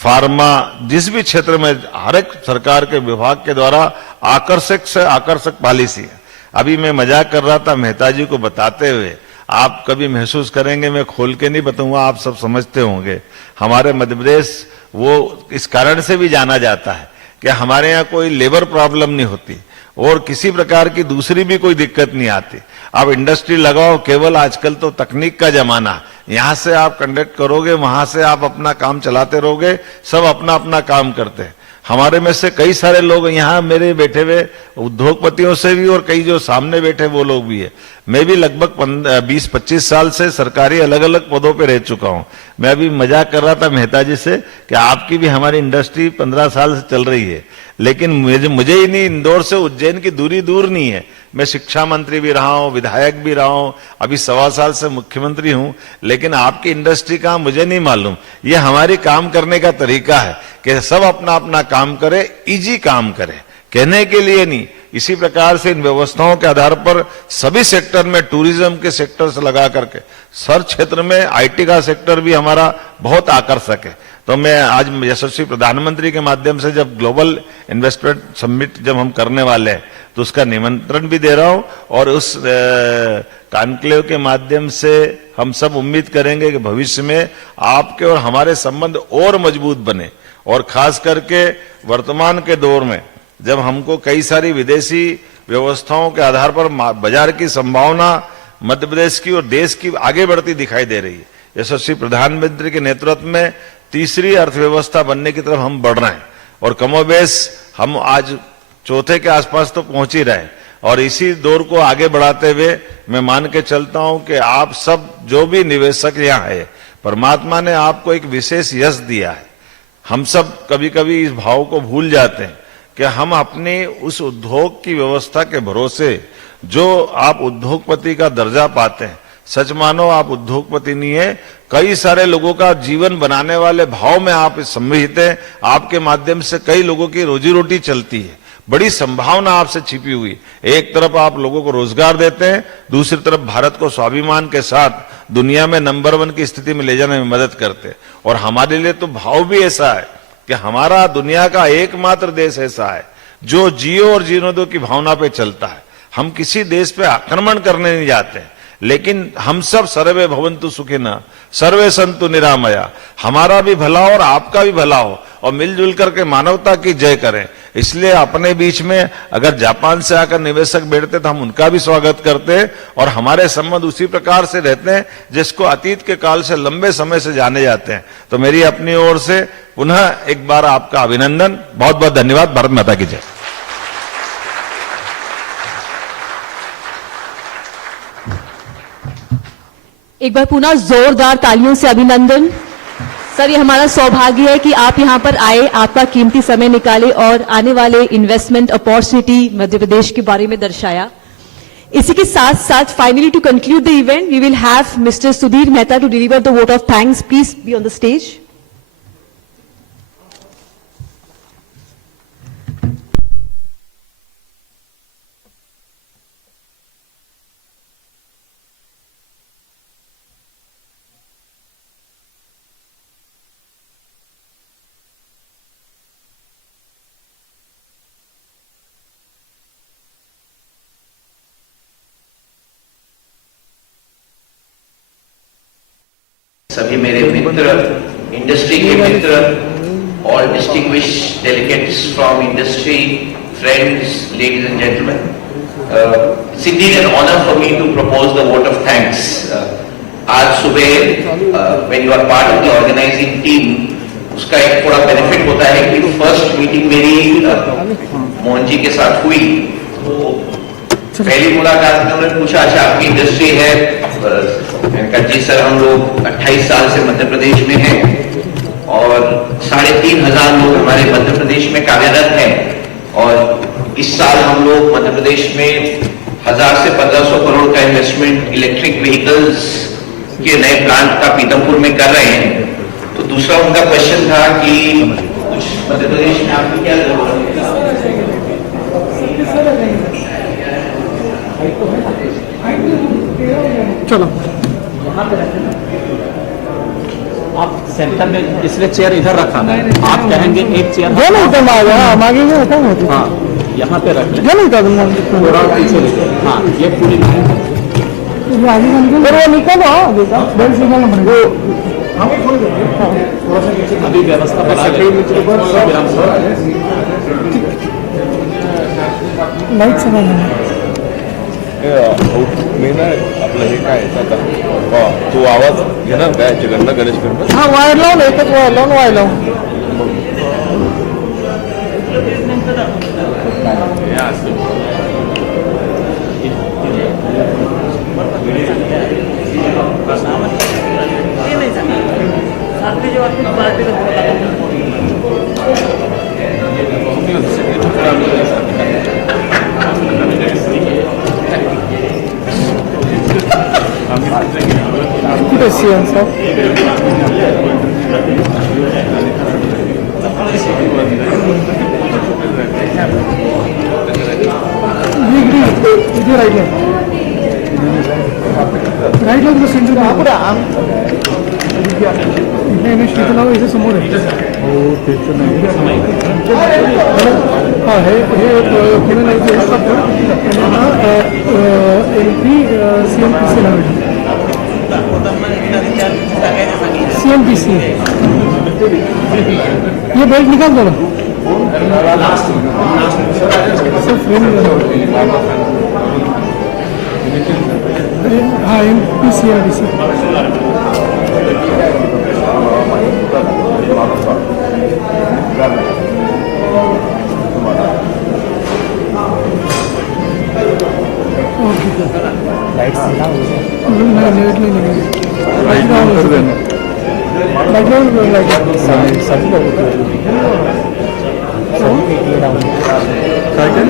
फार्मा, जिस भी क्षेत्र में हर एक सरकार के विभाग के द्वारा आकर्षक से आकर्षक पॉलिसी है। अभी मैं मजाक कर रहा था मेहता जी को बताते हुए, आप कभी महसूस करेंगे, मैं खोल के नहीं बताऊंगा, आप सब समझते होंगे। हमारे मध्य प्रदेश वो इस कारण से भी जाना जाता है कि हमारे यहाँ कोई लेबर प्रॉब्लम नहीं होती और किसी प्रकार की दूसरी भी कोई दिक्कत नहीं आती। आप इंडस्ट्री लगाओ, केवल आजकल तो तकनीक का जमाना, यहां से आप कंडक्ट करोगे, वहां से आप अपना काम चलाते रहोगे, सब अपना अपना काम करते हैं। हमारे में से कई सारे लोग यहाँ मेरे बैठे हुए उद्योगपतियों से भी और कई जो सामने बैठे वो लोग भी है। मैं भी लगभग 20-25 साल से सरकारी अलग अलग पदों पे रह चुका हूँ। मैं अभी मजाक कर रहा था मेहता जी से कि आपकी भी हमारी इंडस्ट्री 15 साल से चल रही है, लेकिन मुझे ही नहीं, इंदौर से उज्जैन की दूरी दूर नहीं है। मैं शिक्षा मंत्री भी रहा हूं, विधायक भी रहा हूं, अभी 1.25 साल से मुख्यमंत्री हूं, लेकिन आपकी इंडस्ट्री का मुझे नहीं मालूम। ये हमारी काम करने का तरीका है कि सब अपना अपना काम करे, इजी काम करे, कहने के लिए नहीं। इसी प्रकार से इन व्यवस्थाओं के आधार पर सभी सेक्टर में, टूरिज्म के सेक्टर से लगा करके हर क्षेत्र में, आईटी का सेक्टर भी हमारा बहुत आकर्षक है। तो मैं आज यशस्वी प्रधानमंत्री के माध्यम से जब ग्लोबल इन्वेस्टमेंट समिट जब हम करने वाले हैं तो उसका निमंत्रण भी दे रहा हूं और उस कॉन्क्लेव के माध्यम से हम सब उम्मीद करेंगे कि भविष्य में आपके और हमारे संबंध और मजबूत बने। और खास करके वर्तमान के दौर में जब हमको कई सारी विदेशी व्यवस्थाओं के आधार पर बाजार की संभावना मध्य प्रदेश की और देश की आगे बढ़ती दिखाई दे रही है, यशस्वी प्रधानमंत्री के नेतृत्व में तीसरी अर्थव्यवस्था बनने की तरफ हम बढ़ रहे हैं और कमोबेश हम आज चौथे के आसपास तो पहुंच ही रहे हैं। और इसी दौर को आगे बढ़ाते हुए मैं मान के चलता हूं कि आप सब जो भी निवेशक यहाँ है, परमात्मा ने आपको एक विशेष यश दिया है। हम सब कभी कभी इस भाव को भूल जाते हैं कि हम अपने उस उद्योग की व्यवस्था के भरोसे जो आप उद्योगपति का दर्जा पाते हैं, सच मानो आप उद्योगपति नहीं है, कई सारे लोगों का जीवन बनाने वाले भाव में आप सम्मिलित हैं। आपके माध्यम से कई लोगों की रोजी रोटी चलती है, बड़ी संभावना आपसे छिपी हुई। एक तरफ आप लोगों को रोजगार देते हैं, दूसरी तरफ भारत को स्वाभिमान के साथ दुनिया में नंबर 1 की स्थिति में ले जाने में मदद करते हैं। और हमारे लिए तो भाव भी ऐसा है कि हमारा दुनिया का एकमात्र देश ऐसा है जो जियो और जीने दो की भावना पे चलता है। हम किसी देश पे आक्रमण करने नहीं जाते हैं, लेकिन हम सब सर्वे भवन्तु सुखिनः सर्वे सन्तु निरामया, हमारा भी भला हो और आपका भी भला हो और मिलजुल करके मानवता की जय करें। इसलिए अपने बीच में अगर जापान से आकर निवेशक बैठते तो हम उनका भी स्वागत करते हैं और हमारे संबंध उसी प्रकार से रहते हैं जिसको अतीत के काल से लंबे समय से जाने जाते हैं। तो मेरी अपनी ओर से पुनः एक बार आपका अभिनंदन, बहुत बहुत धन्यवाद। भारत माता की जय। एक बार पुनः जोरदार तालियों से अभिनंदन। सर, ये हमारा सौभाग्य है कि आप यहाँ पर आए, आपका कीमती समय निकाले और आने वाले इन्वेस्टमेंट अपॉर्चुनिटी मध्य प्रदेश के बारे में दर्शाया। इसी के साथ साथ finally to conclude the event we will have mister Sudhir Mehta to deliver the vote of thanks. Please be on the stage. सभी मेरे मित्र, इंडस्ट्री के मित्र, all distinguished delegates from industry, friends, ladies and gentlemen, it's indeed an honor for me to propose the vote of thanks. आज सुबह when you are part of the organizing team, उसका एक थोड़ा benefit होता है कि first meeting मेरी मोहन जी के साथ हुई, तो पहली मुलाकात में उन्होंने पूछा अच्छा आपकी इंडस्ट्री है? मैंने कहा जी सर हम लोग 28 साल से मध्य प्रदेश में हैं और 3,500 लोग हमारे मध्य प्रदेश में कार्यरत हैं और इस साल हम लोग मध्य प्रदेश में 1000 से 1500 करोड़ का इन्वेस्टमेंट इलेक्ट्रिक व्हीकल्स के नए प्लांट का पीतमपुर में कर रहे हैं। तो दूसरा उनका क्वेश्चन था कि कुछ मध्य प्रदेश में आपकी क्या जरूरत है? चलो आप सेंटर में, इसलिए चेयर इधर रखा है। आप कहेंगे एक चेयर हम आगे हाँ यहाँ पे रख लें, थोड़ा पीछे लेते। हाँ ये पूरी अभी व्यवस्था लाईट समय मी ना आपलं हे काय तू आवाज घेणार काय याच्याकडनं गणेशकडनं? हा वायर लावून एकच वायर लावून वायर लावून राईट सेंटर इथे समोर आहे. हा हे एंट्री CMPC ये बेल्ट निकाल दो ना सब फ्रेम। हाँ MPCRDC लाइट नहीं लाइट ऑन कर देना सभी लोगों को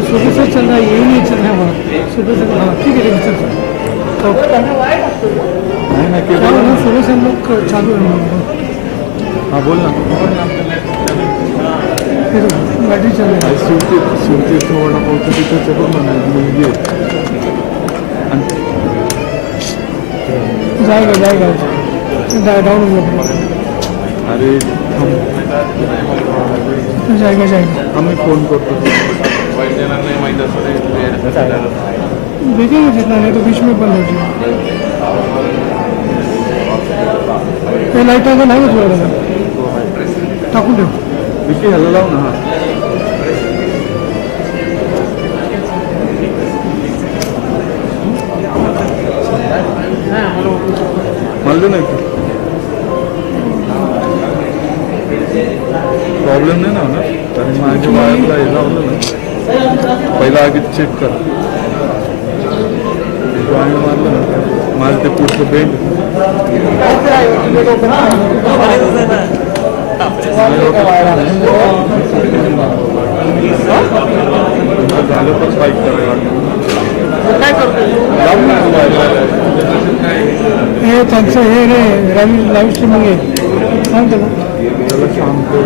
सुबह से चल रहा है, यही नहीं चल रहा है वहाँ सुबह से। हाँ ठीक है चल रहा है। सुबह से हम लोग चालू है। हाँ बोलना फिर बैटरी चल रही है। सुनते थोड़ा बहुत तिथं चलून म्हणा मुलगी जाएगा डाउन हो गया। अरे हम जाएगा आम्ही फोन करतो वैद्यनांना माहीत असं देखेंगे जितना नहीं तो बीच में बंद हो जाए। लाइट अगर नाही थोडा टाकून ठेव विकी ह्याला लाव ना. मारलं नाही का प्रॉब्लेम नाही ना होणार कारण माझ्या वायरला हे लावलं ना पहिला आधी चेक कर वायर मारलं ना माझं ते पुढचं बेंड झालं पण बाईक करायला काय करतो हे त्यांचं हे लाईव्ह स्ट्रीमिंग आहे सांगतो त्याला सांगतो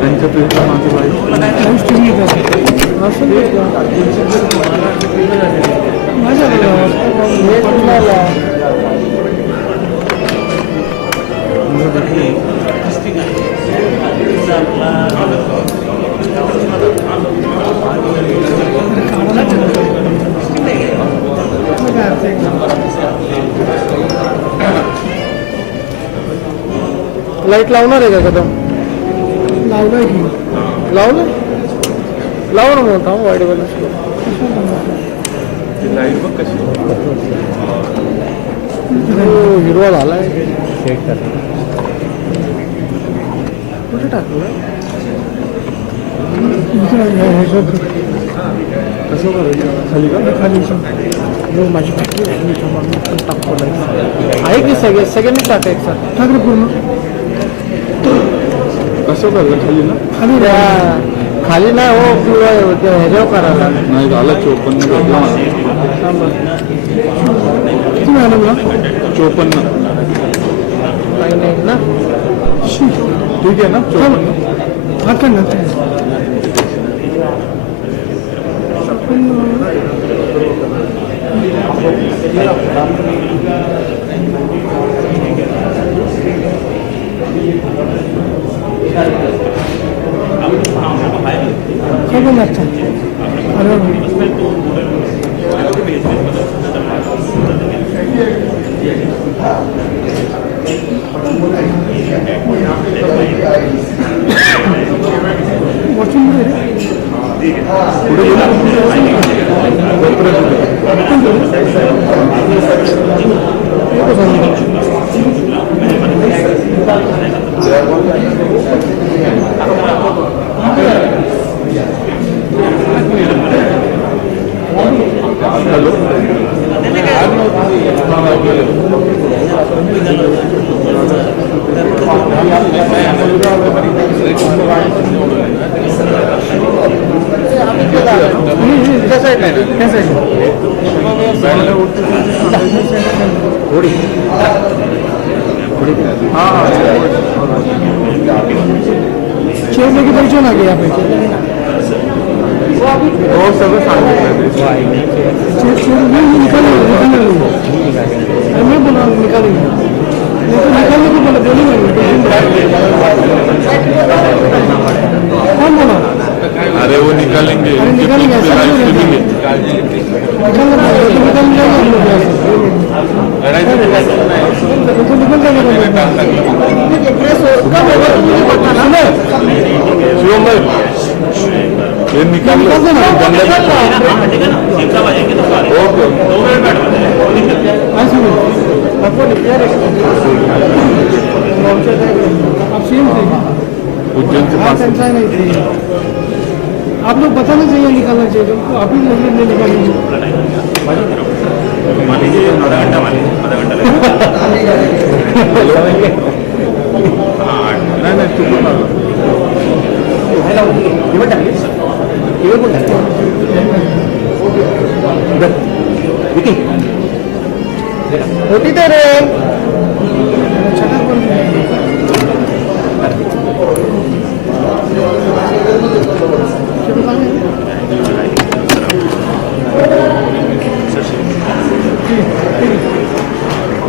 त्यांच्या पेक्षा माझं बाईक लाईव्ह स्ट्रीमिंग असं लाईट लावणार आहे का कदम लावलाय की लावलं लाव ना मोठा वाईट वाला लाईट बघ कशी हिरवा झालाय सेट कर कुठे टाकलं कसं करायचं खाली का खाली माझी टाकतो आहे की सगळ्यांनी टाका एक सर ठाकरे पूर्ण कसं करायचं खाली ना खाली नाही हो किंवा ह्याच्यावर करायला नाही झालं 54 भेटला किती मिळालं मला 54 काही नाही ना ठीक आहे ना 54 हा ना काय पण लागतं अरे चेयर लेके बैठो ना यहाँ पे हो सगळं सांगितलं चेयर निकालो मैं बोला निकालेंगे निकालने को बोला कौन बोला अरे वो निकालेंगे निकालेंगे शिवम भाई ये निकाल ओके आप सीएम थे उज्जैन से पास नहीं थे आप लोग बताना चाहिए निकालना चाहिए तो आप ही नहीं निकालेंगे मान लीजिए आधा घंटा मान लीजिए आधा घंटा लगेगा हाँ नहीं नहीं ठीक होती तो रे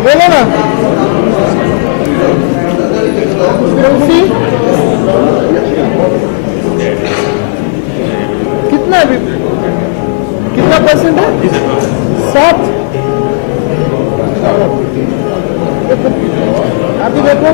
बोलो ना कितना अभी कितना परसेंट है 7 आप ही देखो